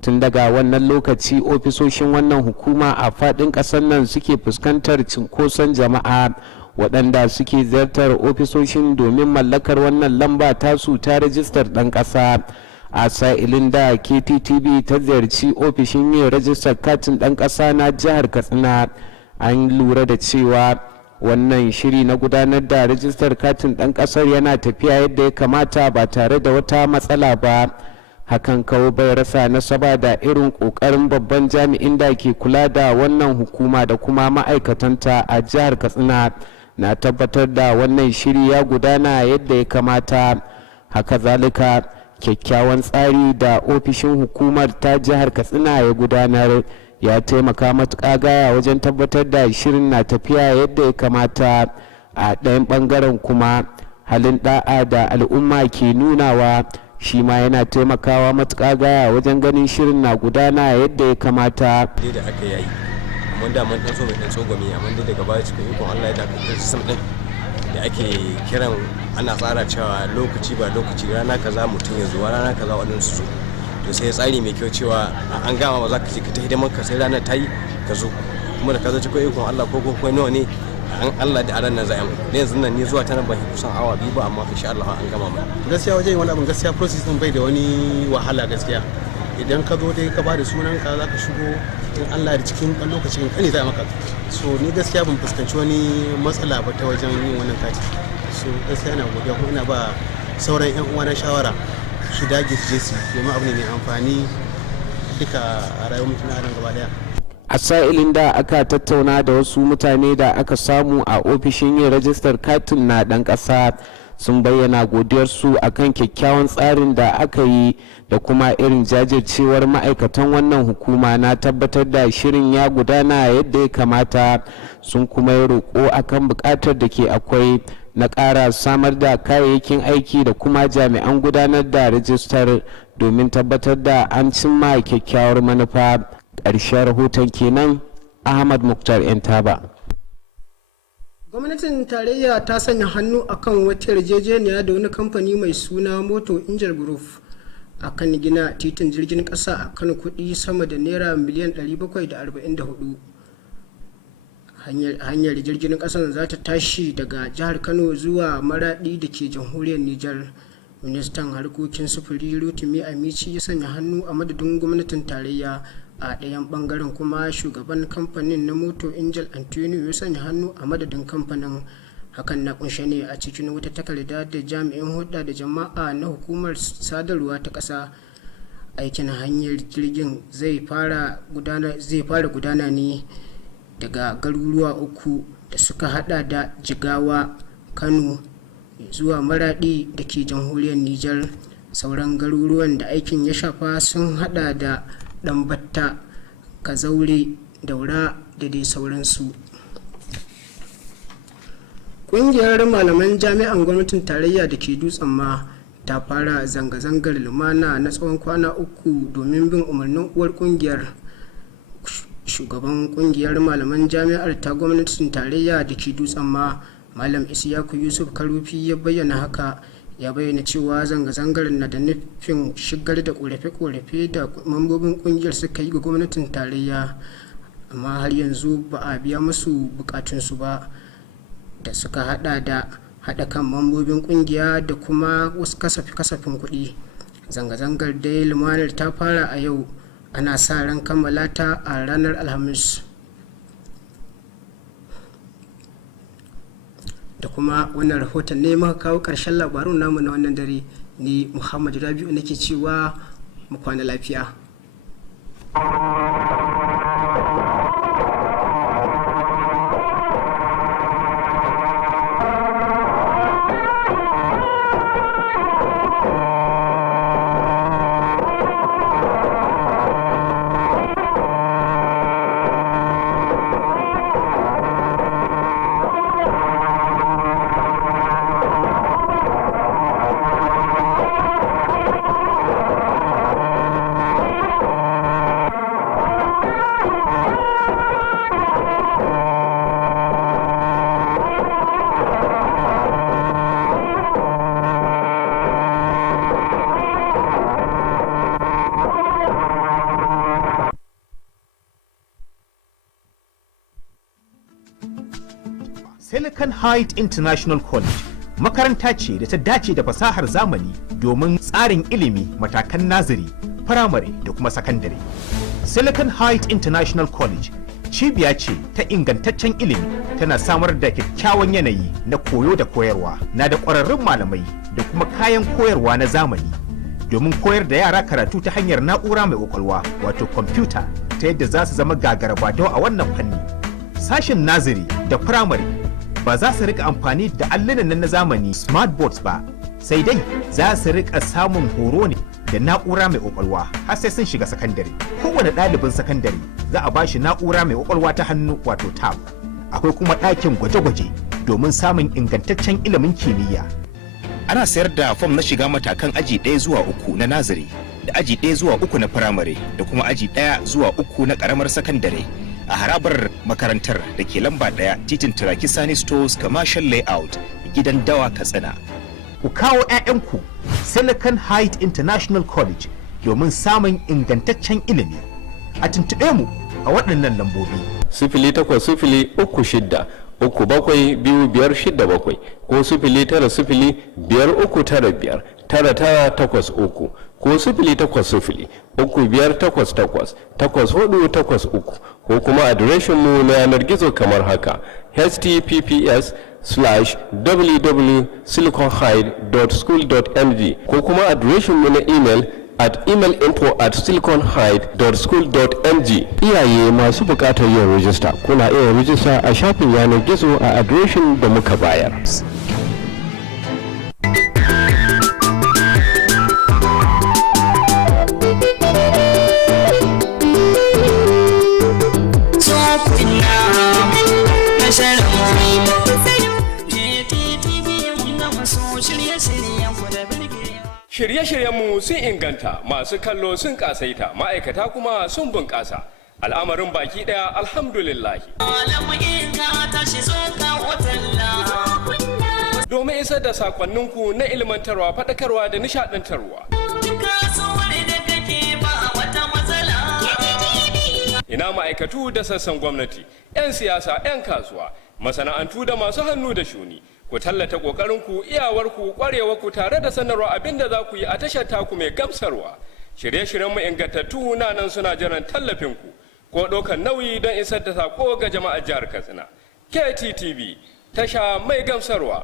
Tun daga wannan lokaci ofisoshin wannan hukuma a faɗin ƙasar nan suke fuskantar cinkoson jama'a waɗanda suke ziyartar ofisoshin domin mallakar wannan lamba tasu ta rajistar ɗan ƙasa. A sa'ilin da Kttv ta ziyarci ofishin yin rajistar katin ɗan ƙasa na jihar Katsina, an lura da cewa wannan shiri na gudanar da rajistar katin ɗan ƙasar yana tafiya yadda ya kamata ba tare da wata matsala ba. Hakan kawo bai rasa nasaba da irin ƙoƙarin babban jami'in da ke kula da wannan hukuma da kuma ma'aikatanta a jihar Katsina na tabbatar da wannan shiri ya gudana yadda ya kamata. Haka zalika kyakkyawan tsari da ofishin hukumar ta jihar Katsina ya gudanar ya taimaka matuƙa gaya wajen tabbatar da shirin na tafiya yadda ya kamata. A ɗayan ɓangaren kuma halin ɗa'a da al'umma ke nunawa shi ma yana taimakawa matuƙa gaya wajen ganin shirin na gudana yadda ya kamata. Da aka yi amma da mun ɗan so mai ɗan tsogwami amma dai daga baya cikin ikon Allah ya dakatar sistem ɗin da ake kiran ana tsara cewa lokaci ba lokaci rana kaza mutum ya zuwa rana kaza waɗansu su to sai tsari mai kyau cewa an gama ba za ka je ka ta hidimar ka sai ranar ta yi ka zo kuma da ka zo cikin ikon Allah ko kuma nawa ne an Allah da aran nan za a yi da yanzu nan ni zuwa ta nan ban kusan awa 2 ba amma insha Allah an gama mai gaskiya wajen wani abin gaskiya process din bai da wani wahala gaskiya idan ka zo dai ka ba da sunan ka za ka shigo in Allah da cikin ɗan lokacin kane za a maka so ni gaskiya ban fuskanci wani matsala ba ta wajen yin wannan kati so gaskiya ina godiya kuma ina ba sauran yan uwa na shawara su dage su je su domin abu ne mai amfani duka a rayuwar mutum na adam gaba daya. A sa'ilin da aka tattauna da wasu mutane da aka samu a ofishin yin rajistar katin na ɗan ƙasa sun bayyana godiyarsu akan kyakkyawan tsarin da aka yi da kuma irin jajircewar ma'aikatan wannan hukuma na tabbatar da shirin ya gudana yadda ya kamata. Sun kuma yi roƙo akan buƙatar da ke akwai na ƙara samar da kayayyakin aiki da kuma jami'an gudanar da rajistar domin tabbatar da an cimma kyakkyawar manufa. Ƙarshen rahoton kenan. Ahmad Muktar Entaba. Gwamnatin tarayya ta sanya hannu akan wata yarjejeniya da wani kamfani mai suna Moto Angel Group akan gina titin jirgin ƙasa a kan kuɗi sama da naira miliyan 744. Hanyar jirgin ƙasar za ta tashi daga jihar Kano zuwa Maradi da ke jamhuriyar Nijar. Ministan harkokin sufuri Rotimi Amici ya sanya hannu a madadin gwamnatin tarayya. A ɗayan ɓangaren kuma shugaban kamfanin na Moto Angel Antonio ya sanya hannu a madadin kamfanin. Hakan na kunshe ne a cikin wata takarda da jami'in hulɗa da jama'a na hukumar sadarwa ta ƙasa. Aikin hanyar jirgin zai fara gudana ne daga garuruwa uku da suka hada da Jigawa, Kano zuwa Maradi da ke jamhuriyar Nijar. Sauran garuruwan da aikin ya shafa sun hada da Ɗanbatta, Kazaure, Daura da dai sauransu. Ƙungiyar malaman jami'an gwamnatin tarayya da ke Dutsen ma ta fara zanga-zangar lumana na tsawon kwana 3 domin bin umarnin uwar ƙungiyar. Shugaban ƙungiyar malaman jami'ar ta gwamnatin tarayya da ke Dutsen ma Malam Isiyaku Yusuf Karufi ya bayyana haka. Ya bayyana cewa zanga-zangar na da nufin shigar da korafe-korafe da mambobin kungiyar suka yi ga gwamnatin tarayya, amma har yanzu ba a biya musu bukatunsu ba, da suka hada da hada kan mambobin kungiya da kuma wasu kasafin kuɗi. Zanga-zangar dai lumanar ta fara a yau, ana sa ran kammala ta a ranar Alhamis. Da kuma wannan rahoton ne muka kawo ƙarshen labarun namu na wannan dare. Ni Muhammadu Rabi'u nake cewa mu kwana lafiya. Silicon Heights International College makaranta ce da ta dace da fasahar zamani domin tsarin ilimi matakan naziri, firamare da kuma sakandare. Silicon Heights International College cibiya ce ta ingantaccen ilimi, tana samar da kyakkyawan yanayi na koyo da koyarwa, na da ƙwararrun malamai da kuma kayan koyarwa na zamani domin koyar da yara karatu ta hanyar na'ura mai ƙwaƙwalwa wato kwamfuta, ta yadda za su zama gagarabadau a wannan fanni. Sashen naziri da firamare ba za su rika amfani da allunan na zamani smart boards ba, sai dai za su rika samun horo ne da na'ura mai ƙwaƙwalwa har sai sun shiga sakandare. Kowane ɗalibin sakandare za a ba shi na'ura mai ƙwaƙwalwa ta hannu wato tab. Akwai kuma ɗakin gwaje-gwaje domin samun ingantaccen ilimin kimiyya. Ana sayar da fom na shiga matakan aji 1 zuwa 3 na naziri, da aji 1 zuwa 3 na firamare, da kuma aji 1 zuwa 3 na ƙaramar sakandare a harabar makarantar da ke lamba 1 titin Turaki Sani Stores Commercial Layout, gidan Dawa, Katsina. Ku kawo 'ya'yanku Silicon Heights International College domin samun ingantaccen ilimi. A tuntuɓe mu a waɗannan lambobi. 0803-36-37-2567 ko 0905-395-9983 ko 0800-3588-8483 ko kuma adireshinmu na yanar gizo kamar haka https://www.siliconhide.school.ng ko kuma adireshinmu na email at email.info@siliconhide.school.ng. Iyaye masu bukatar yin rijista kuna iya rijista a shafin yanar gizo a adireshin da muka bayar. Shirye-shiryenmu sun inganta, masu kallo sun kasaita, ma'aikata kuma sun bunƙasa. Al'amarin baki ɗaya alhamdulillahi. Domin isar da sakonninku na ilmantarwa, faɗakarwa da nishaɗantarwa. Ina ma'aikatu da sassan gwamnati, 'yan siyasa, 'yan kasuwa, masana'antu da masu hannu da shuni. Ku tallata ƙoƙarinku, iyawarku, ƙwarewarku tare da sanarwa abin da za ku yi a tashar taku mai gamsarwa. Shirye-shiryenmu ingantattu na nan suna jiran tallafinku ko ɗaukar nauyi don isar da sako ga jama'ar jihar Katsina. Kttv, tasha mai gamsarwa.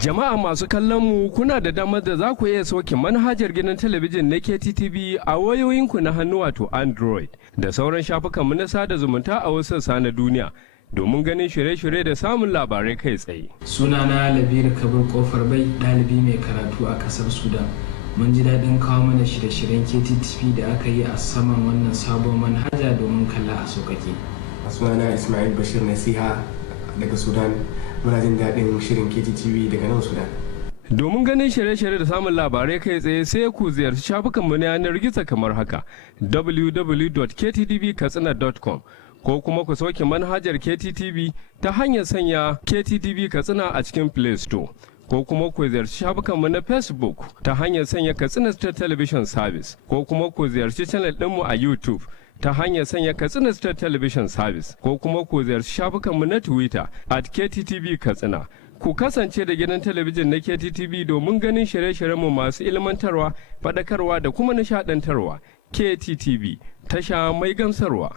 Jama'a masu kallon mu, kuna da damar da za ku iya sauke manhajar gidan talabijin na Kttv a wayoyinku na hannu wato Android da sauran shafukanmu na sada zumunta a wasu sassa na duniya domin ganin shirye-shirye da samun labarai kai tsaye. Sunana Labiru Kabir Kofar Bai, ɗalibi mai karatu a ƙasar Sudan. Mun ji daɗin kawo mana shirye-shiryen Kttv da aka yi a saman wannan sabon manhaja domin kalla a sauƙaƙe. Sunana Ismail Bashir Nasiha daga Sudan. Muna jin daɗin shirin Kttv daga nan Sudan. Domin ganin shirye-shirye da samun labarai kai tsaye sai ku ziyarci shafukanmu na yanar gizo kamar haka www.kttv.katsina.com ko kuma ku sauke manhajar Kttv ta hanyar sanya Kttv Katsina a cikin Play Store. Ko kuma ku ziyarci shafukanmu na Facebook ta hanyar sanya Katsina State Television Service ko kuma ku ziyarci channel ɗinmu a YouTube ta hanyar sanya Katsina State Television Service ko kuma ku ziyarci shafukanmu na Twitter @KTTV Katsina. Ku kasance da gidan talabijin na Kttv domin ganin shirye-shiryenmu masu ilmantarwa, faɗakarwa da kuma nishaɗantarwa. Kttv, tasha mai gamsarwa.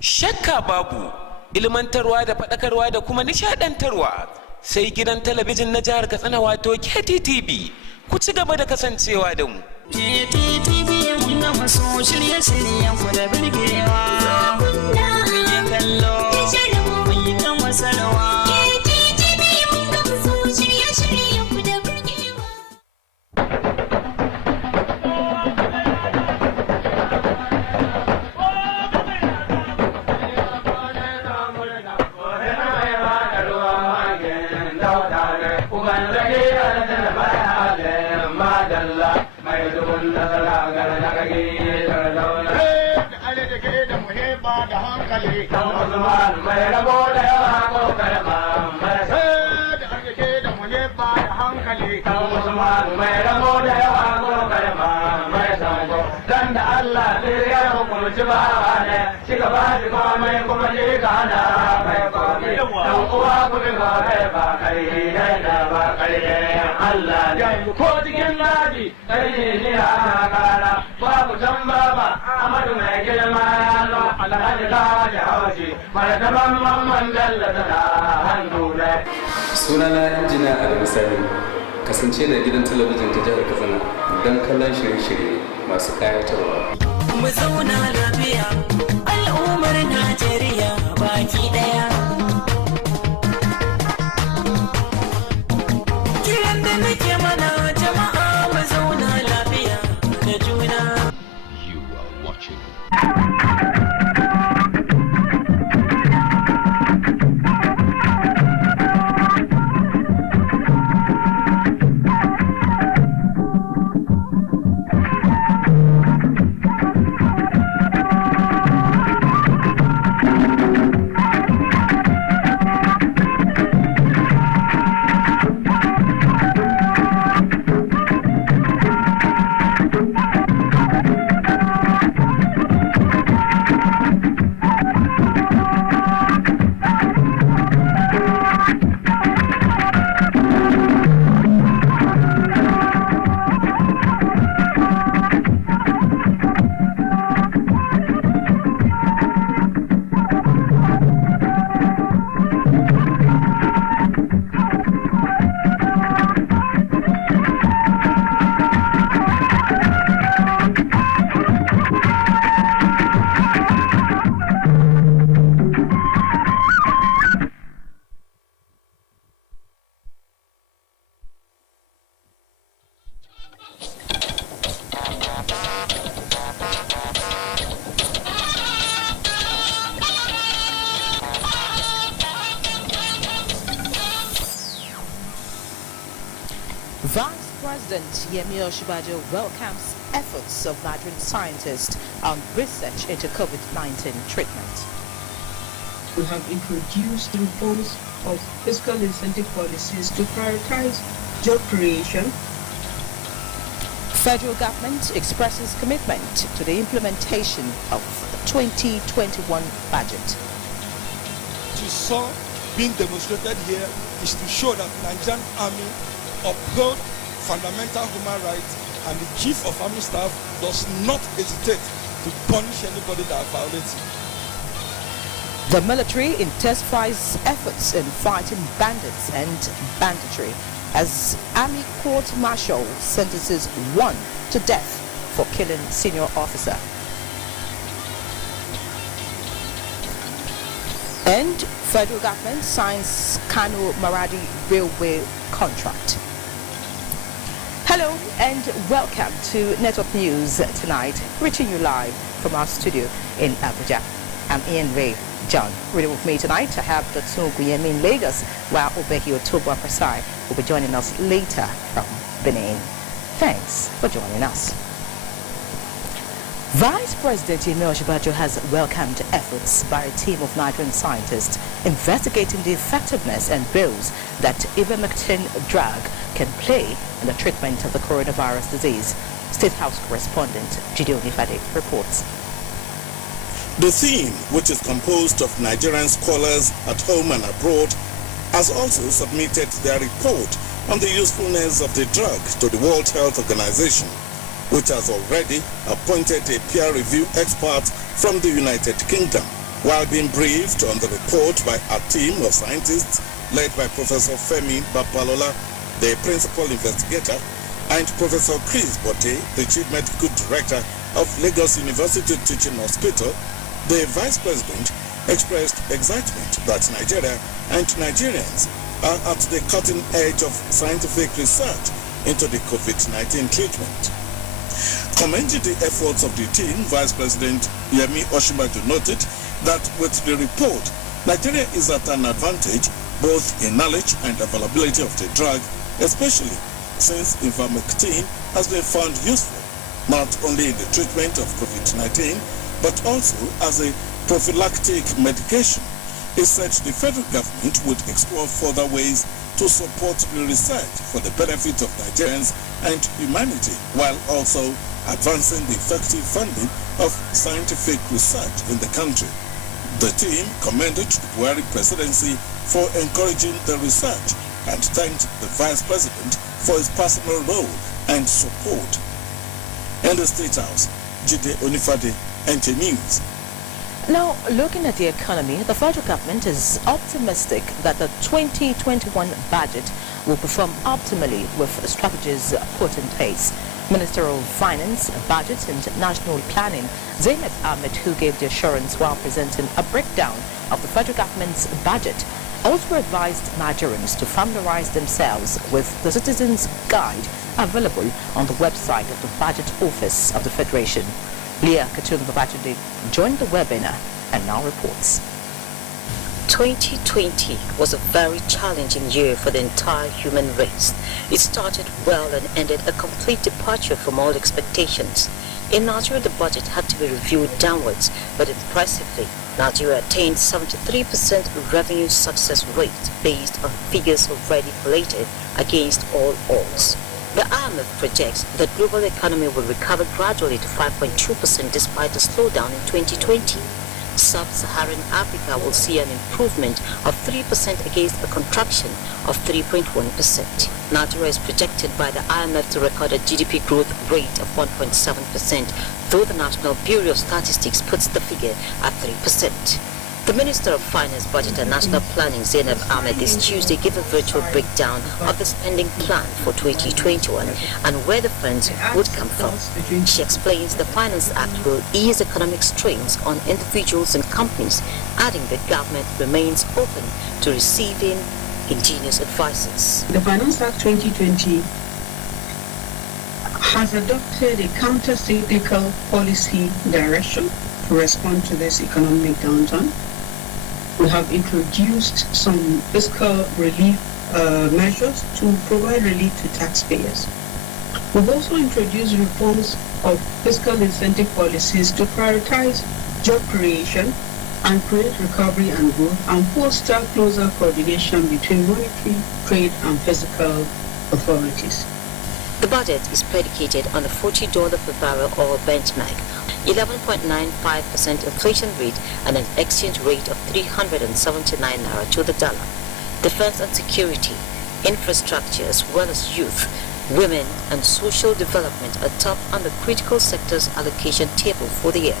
Shakka babu, ilmantarwa da faɗakarwa da kuma nishaɗantarwa sai gidan talabijin na jihar Katsina wato Kttv. Ku ci gaba da kasancewa da mu Kttv mun gama so shirye-shiryen ku da birgewa. Mun yi kallo, mun yi kan masarwa. Kttv mun gama so shirye-shiryen ku da birgewa. ko cikin daji kai ne a kara babu can baba amadu mai girma ya zo alhaji laji haushi mai taban mamman dalla da hannu ne. Sunana injina Adamu Sani, kasance da gidan talabijin ta jihar Katsina don kallon shirye-shirye masu kayatarwa. Mu zauna lafiya al'ummar Najeriya baki daya. Kiran da nake mana jama'a mu zauna lafiya da juna. You are watching. Vice President Yemi Osinbajo welcomes efforts of Nigerian scientists on research into COVID-19 treatment. We have introduced reforms of fiscal incentive policies to prioritize job creation. Federal government expresses commitment to the implementation of the 2021 budget. What you saw being demonstrated here is to show that the Nigerian Army uphold fundamental human rights, and the Chief of Army Staff does not hesitate to punish anybody that violates it. The military intensifies efforts in fighting bandits and banditry as Army Court-Martial sentences one to death for killing senior officer. And federal government signs Kano Maradi railway contract. Hello and welcome to Network News Tonight, reaching you live from our studio in Abuja. I'm Ian Ray John. Reading with me tonight, I have Dr. Guyemi in Lagos, while Obehi Otobo Prasai will be joining us later from Benin. Thanks for joining us. Vice President Yemi Osinbajo has welcomed efforts by a team of Nigerian scientists investigating the effectiveness and roles that ivermectin drug can play in the treatment of the coronavirus disease. State House correspondent Gideon Ifade reports. The theme, which is composed of Nigerian scholars at home and abroad, has also submitted their report on the usefulness of the drug to the World Health Organization, which has already appointed a peer review expert from the United Kingdom. While being briefed on the report by a team of scientists led by Professor Femi Bapalola, the principal investigator, and Professor Chris Botte, the Chief Medical Director of Lagos University Teaching Hospital, the Vice President expressed excitement that Nigeria and Nigerians are at the cutting edge of scientific research into the COVID-19 treatment. Commending the efforts of the team, Vice President Yemi Osinbajo noted that with the report, Nigeria is at an advantage both in knowledge and availability of the drug, especially since ivermectin has been found useful not only in the treatment of COVID-19 but also as a prophylactic medication. He said the federal government would explore further ways to support the research for the benefit of Nigerians and humanity, while also advancing the effective funding of scientific research in the country. The team commended the Buhari presidency for encouraging the research and thanked the Vice President for his personal role and support. In the State House, Jide Onifade, NT News. Now, looking at the economy, the federal government is optimistic that the 2021 budget will perform optimally with strategies put in place. Minister of Finance, Budget and National Planning, Zainab Ahmed, who gave the assurance while presenting a breakdown of the federal government's budget, also advised Nigerians to familiarize themselves with the Citizens Guide available on the website of the Budget Office of the Federation. Leah Kttv joined the webinar and now reports. 2020 was a very challenging year for the entire human race. It started well and ended a complete departure from all expectations. In Nigeria, the budget had to be reviewed downwards, but impressively, Nigeria attained 73% revenue success rate based on figures already collated against all odds. The IMF projects the global economy will recover gradually to 5.2% despite the slowdown in 2020. Sub-Saharan Africa will see an improvement of 3% against a contraction of 3.1%. Nigeria is projected by the IMF to record a GDP growth rate of 1.7%, though the National Bureau of Statistics puts the figure at 3%. The Minister of Finance, Budget and National Planning, Zainab Ahmed, this Tuesday gave a virtual breakdown of the spending plan for 2021 and where the funds would come from. She explains the Finance Act will ease economic strains on individuals and companies, adding the government remains open to receiving ingenious advices. The Finance Act 2020 has adopted a counter-cyclical policy direction to respond to this economic downturn. We have introduced some fiscal relief measures to provide relief to taxpayers. We've also introduced reforms of fiscal incentive policies to prioritize job creation and create recovery and growth and foster closer coordination between monetary, trade and fiscal authorities. The budget is predicated on the $40 per barrel oil benchmark, 11.95% inflation rate and an exchange rate of 379 naira to the dollar. Defense and security, infrastructure as well as youth, women and social development are top on the critical sectors allocation table for the year.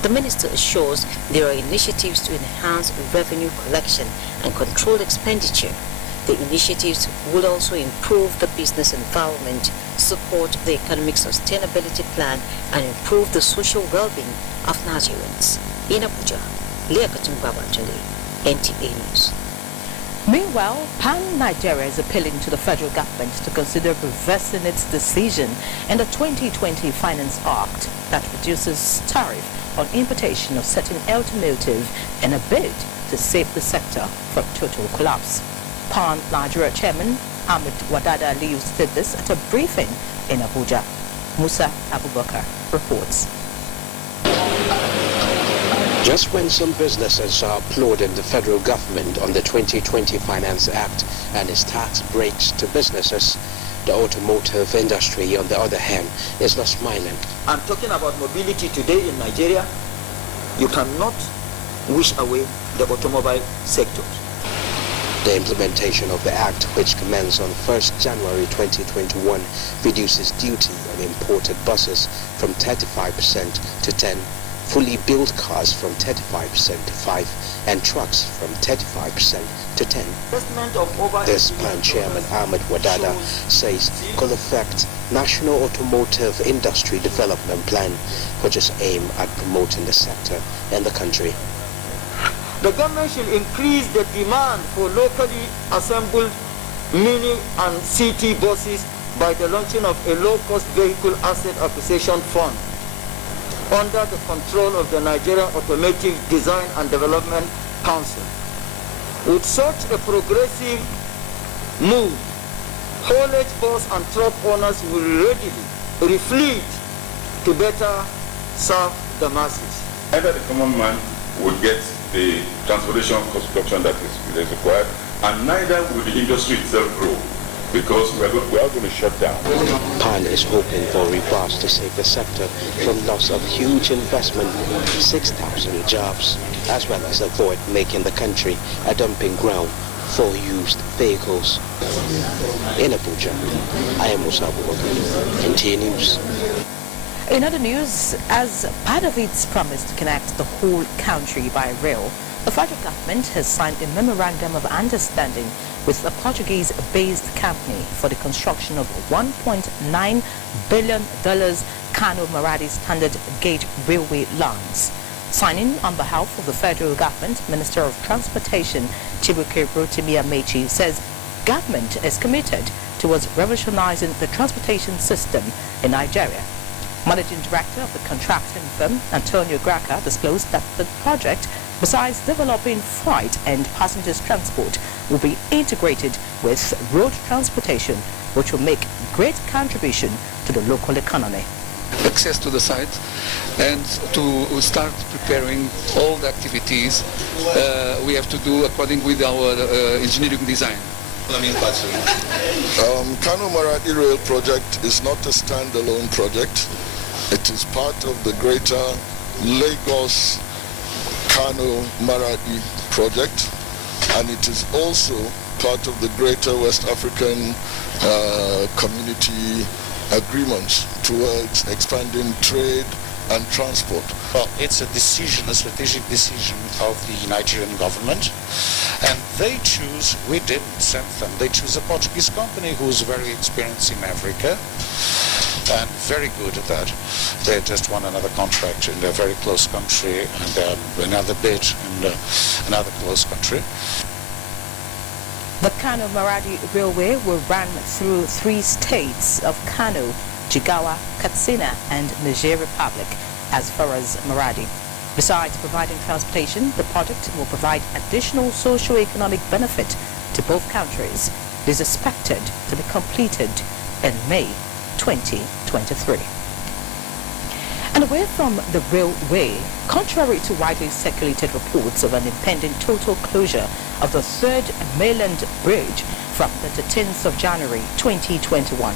The minister assures there are initiatives to enhance revenue collection and control expenditure. The initiatives will also improve the business environment, support the economic sustainability plan, and improve the social well-being of Nigerians. In Abuja, Leah Kttv, NTA News. Meanwhile, PAN Nigeria is appealing to the federal government to consider reversing its decision in the 2020 Finance Act that reduces tariff on importation of certain automotive in a bid to save the sector from total collapse. PAN Nigeria Chairman Ahmed Wadada Aliyu said this at a briefing in Abuja. Musa Abubakar reports. Just when some businesses are applauding the federal government on the 2020 Finance Act and its tax breaks to businesses, the automotive industry, on the other hand, is not smiling. I'm talking about mobility today in Nigeria. You cannot wish away the automobile sector. The implementation of the Act, which commenced on 1st January 2021, reduces duty on imported buses from 35% to 10%, fully built cars from 35% to 5% and trucks from 35% to 10%. This PAN chairman Ahmed Wadada says could affect National Automotive Industry Development Plan, which is aimed at promoting the sector in the country. The government should increase the demand for locally assembled mini and city buses by the launching of a low-cost vehicle asset acquisition fund under the control of the Nigerian Automotive Design and Development Council. With such a progressive move, haulage bus and truck owners will readily refleet to better serve the masses. Either the common man would get the transportation cost reduction that is required, and neither will the industry itself grow, because we are going to shut down. PAN is hoping for reverse to save the sector from loss of huge investment, 6,000 jobs, as well as avoid making the country a dumping ground for used vehicles. In Abuja, I am Musa Abubakar, NTA News. In other news, as part of its promise to connect the whole country by rail, the federal government has signed a memorandum of understanding with a Portuguese-based company for the construction of $1.9 billion Kano-Maradi standard gauge railway lines. Signing on behalf of the federal government, Minister of Transportation Chibuike Rotimi Amechi says government is committed towards revolutionizing the transportation system in Nigeria. Managing Director of the contracting firm, Antonio Graca, disclosed that the project, besides developing freight and passengers transport, will be integrated with road transportation, which will make great contribution to the local economy. Access to the site and to start preparing all the activities we have to do according with our engineering design. Kano Maradi Rail project is not a standalone project. It is part of the greater Lagos Kano Maradi project, and it is also part of the greater West African community agreements towards expanding trade and transport. Well, it's a decision, a strategic decision of the Nigerian government, and they choose, we didn't send them, they choose a Portuguese company who's very experienced in Africa and very good at that. They just won another contract in a very close country and another bid in another close country. The Kano Maradi Railway will run through 3 states of Kano, Jigawa, Katsina and Niger Republic as far as Maradi. Besides providing transportation, the project will provide additional socio-economic benefit to both countries. It is expected to be completed in May 2023. And away from the railway, contrary to widely circulated reports of an impending total closure of the 3rd mainland bridge from the 13th of January 2021,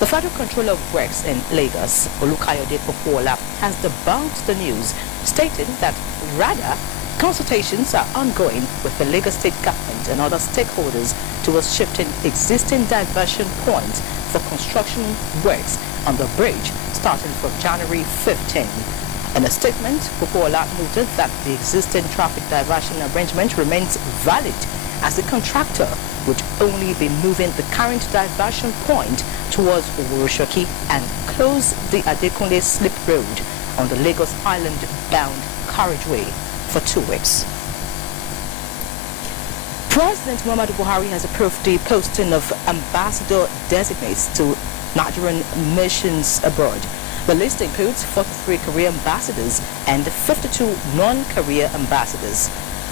the Federal Controller of Works in Lagos, Olukayode Popola, has debunked the news, stating that rather consultations are ongoing with the Lagos State government and other stakeholders towards shifting existing diversion points for construction works on the bridge starting from January 15. In a statement, Popola noted that the existing traffic diversion arrangement remains valid, as the contractor would only be moving the current diversion point towards Owuroshoki and close the Adekunle Slip Road on the Lagos Island-bound carriageway for 2 weeks. President Muhammadu Buhari has approved the posting of ambassador designates to Nigerian missions abroad. The list includes 43 career ambassadors and 52 non-career ambassadors.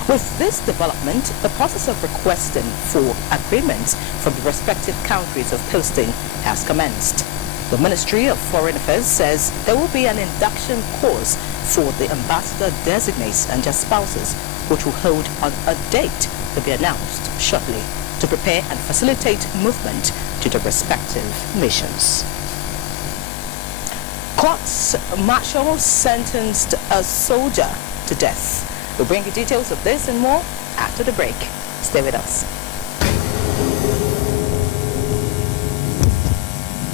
With this development, the process of requesting for agreements from the respective countries of posting has commenced. The Ministry of Foreign Affairs says there will be an induction course for the ambassador designates and their spouses, which will hold on a date to be announced shortly to prepare and facilitate movement to the respective missions. Courts martial sentenced a soldier to death. We'll bring you details of this and more after the break. Stay with us.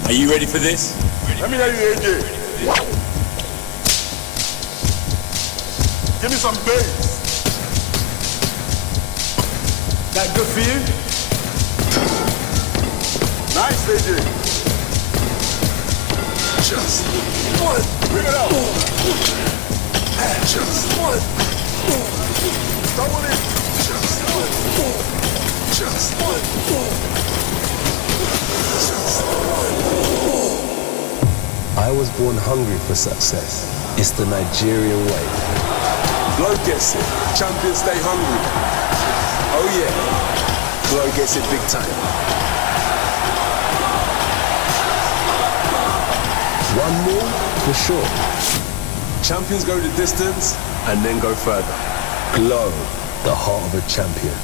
Are you ready for this? Let me know you're ready. Give me some bass. That good for you? Nice, AJ. Just one. Bring it out. Just one. Double it. Just one. Just one. Just one. I was born hungry for success. It's the Nigerian way. Glow gets it. Champions stay hungry. Oh yeah. Glow gets it big time. One more for sure. Champions go the distance and then go further. Glow, the heart of a champion.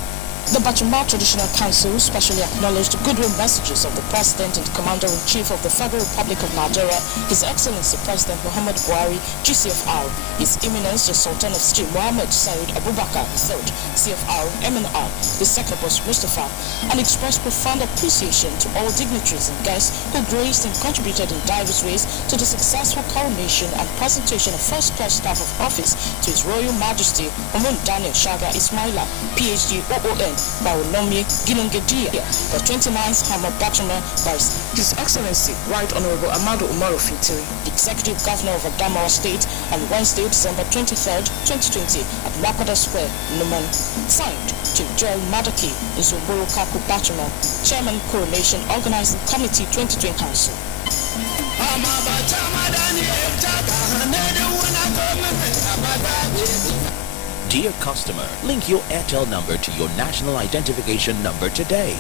The Bachumba Traditional Council specially acknowledged the goodwill messages of the President and Commander-in-Chief of the Federal Republic of Nigeria, His Excellency President Muhammad Buhari, GCFR, His Eminence the Sultan of Sri Mohammed Said Abubakar III, CFR MNR, the Second Boss Mustafa, and expressed profound appreciation to all dignitaries and guests who graced and contributed in diverse ways to the successful coronation and presentation of first-class staff of office to His Royal Majesty Umun Daniel Shaga Ismaila, PhD OON, Baulomi Gilungedia, the 29th Hammer Bachuma by His Excellency Right Honorable Amadu Umaru Fitiri, Executive Governor of Adamawa State, on Wednesday, December 23rd, 2020 at Makoda Square, Numan. Signed, Chief Joel Madaki, Nzumburu Kaku Bachuma, Chairman Coronation Organizing Committee 2020 Council. Dear customer, link your Airtel number to your national identification number today.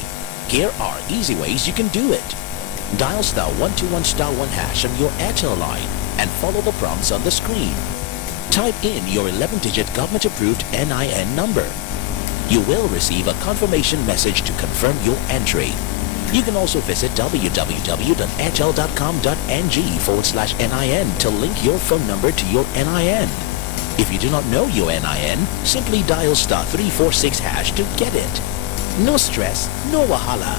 Here are easy ways you can do it. Dial *121*1# on your Airtel line and follow the prompts on the screen. Type in your 11-digit government-approved NIN number. You will receive a confirmation message to confirm your entry. You can also visit www.airtel.com.ng/NIN to link your phone number to your NIN. If you do not know your NIN, simply dial *346# to get it. No stress, no wahala.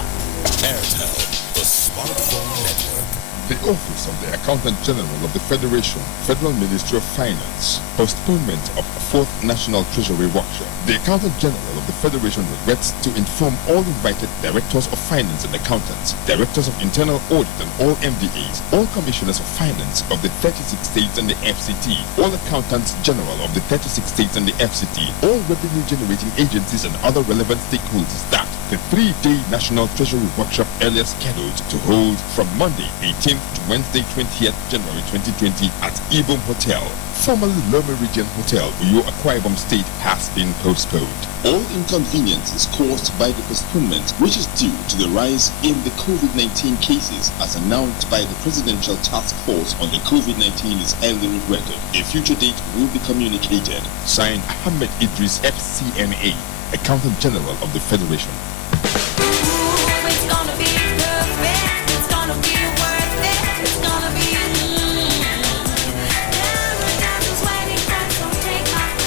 Airtel, the smartphone network. The Office of the Accountant General of the Federation, Federal Ministry of Finance, postponement of 4th National Treasury Workshop. The Accountant General of the Federation regrets to inform all invited Directors of Finance and Accountants, Directors of Internal Audit and all MDAs, all Commissioners of Finance of the 36 states and the FCT, all Accountants General of the 36 states and the FCT, all revenue-generating agencies and other relevant stakeholders that the 3-day National Treasury Workshop earlier scheduled to hold from Monday 18th to Wednesday 20th January 2020 at Ibom Hotel, formerly Lome Region Hotel, Uyo Akwa Ibom State, has been postponed. All inconvenience is caused by the postponement, which is due to the rise in the COVID-19 cases as announced by the Presidential Task Force on the COVID-19 is highly regretted. A future date will be communicated. Signed, Ahmed Idris, FCNA, Accountant General of the Federation.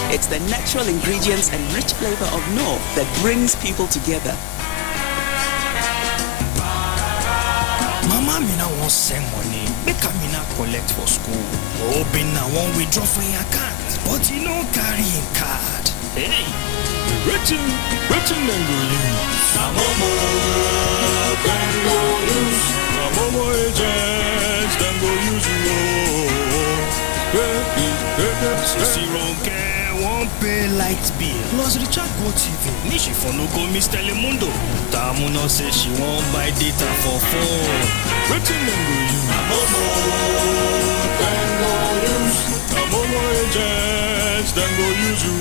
It's the natural ingredients and rich flavor of Knorr that brings people together. Mama Mina won't send money, make Mina collect for school. Oh, Bina won't withdraw from your account, but you don't carry a card. Hey, written then go use. Momo then go use. Momo agents then go use you. See wrong won't pay light bill. Plus Richard Kttv. Nishi for no go Miss Telemundo. Tamuno says she won't buy data for phone. Written then go use. Momo then go use. Momo agents then go use you.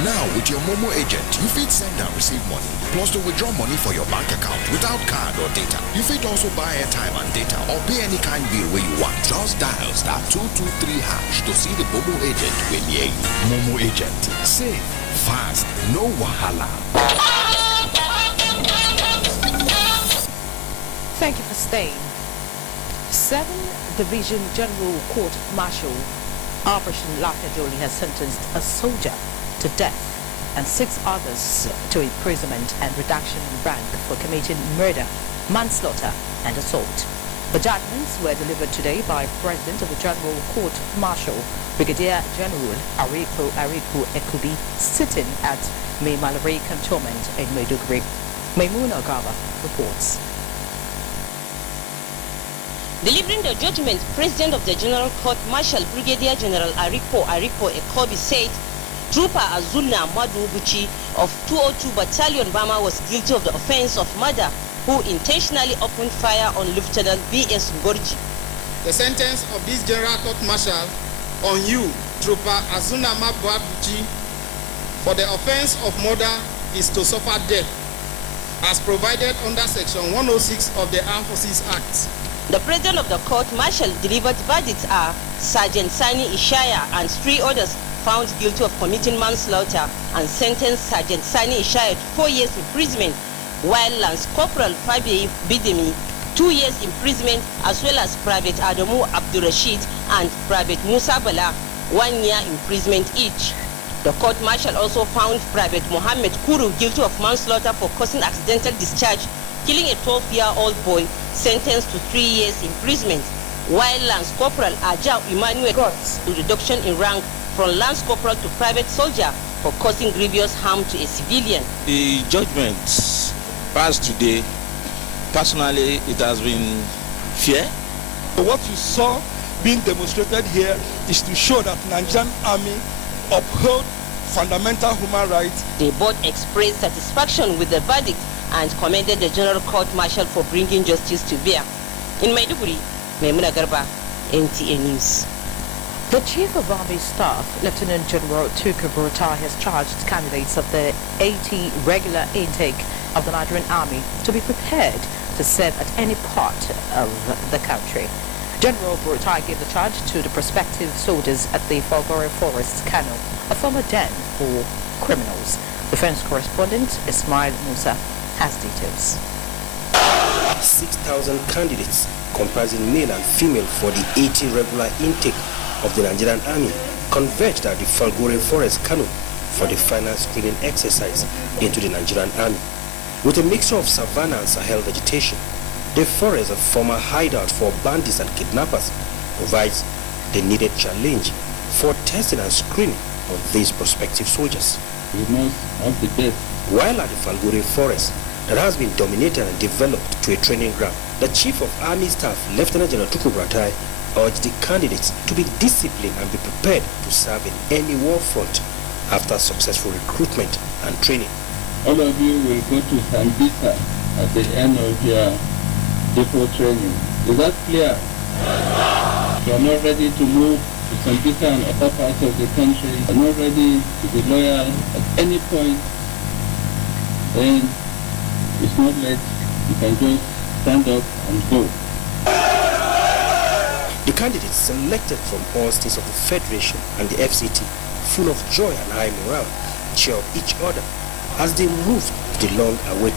Now with your Momo agent, you fit send and receive money, plus to withdraw money for your bank account without card or data. You fit also buy airtime and data or pay any kind bill where you want. Just dial *223# to see the Momo agent when you. Momo agent, safe, fast, no wahala. Thank you for staying. 7th Division General Court Martial Operation Lafayette has sentenced a soldier to death and 6 others to imprisonment and reduction in rank for committing murder, manslaughter and assault. The judgments were delivered today by President of the General Court Martial, Brigadier General Aripo Ekubi, sitting at Malare Cantonment in Maiduguri. Maimuna Gaba reports. Delivering the judgment, President of the General Court Martial Brigadier General Aripo Ekubi said Trooper Azulna Madu Buchi of 202 Battalion Bama was guilty of the offense of murder, who intentionally opened fire on Lieutenant B.S. Gorji. The sentence of this General Court Martial on you, Trooper Azulna Madu Buchi, for the offense of murder is to suffer death, as provided under Section 106 of the Armed Forces Act. The President of the Court Martial delivered verdicts are Sergeant Sani Ishaya and 3 others found guilty of committing manslaughter and sentenced Sergeant Sani Ishaya to 4 years imprisonment, while Lance Corporal Fabi Bidemi 2 years imprisonment, as well as Private Adamu Abdurrashid and Private Musa Bala 1 year imprisonment each. The court martial also found Private Mohammed Kuru guilty of manslaughter for causing accidental discharge, killing a 12-year-old boy, sentenced to 3 years imprisonment, while Lance Corporal Ajao Emmanuel got a reduction in rank from Lance Corporal to private soldier for causing grievous harm to a civilian. The judgments passed today, personally, it has been fair. What you saw being demonstrated here is to show that Nigerian Army uphold fundamental human rights. The board expressed satisfaction with the verdict and commended the General Court Martial for bringing justice to bear. In Maiduguri, Maimuna Garba, NTA News. The Chief of Army Staff, Lieutenant General Tukur Buratai, has charged candidates of the 80 regular intake of the Nigerian Army to be prepared to serve at any part of the country. General Buratai gave the charge to the prospective soldiers at the Falgore Forest, Kano, a former den for criminals. Defense correspondent Ismail Musa has details. 6,000 candidates comprising male and female for the 80 regular intake of the Nigerian Army converged at the Falgore Forest, Kano for the final screening exercise into the Nigerian Army. With a mixture of savanna and Sahel vegetation, the forest, a former hideout for bandits and kidnappers, provides the needed challenge for testing and screening of these prospective soldiers. We must have the best. While at the Falgore Forest, that has been dominated and developed to a training ground, the Chief of Army Staff, Lieutenant General Tukur Buratai, urged the candidates to be disciplined and be prepared to serve in any war front after successful recruitment and training. All of you will go to Sambisa at the end of your depot training. Is that clear? You are not ready to move to Sambisa and other parts of the country. You are not ready to be loyal at any point. Then it's not late. You can just stand up and go. The candidates selected from all states of the Federation and the FCT, full of joy and high morale, cheer up each other as they moved to the long-awaited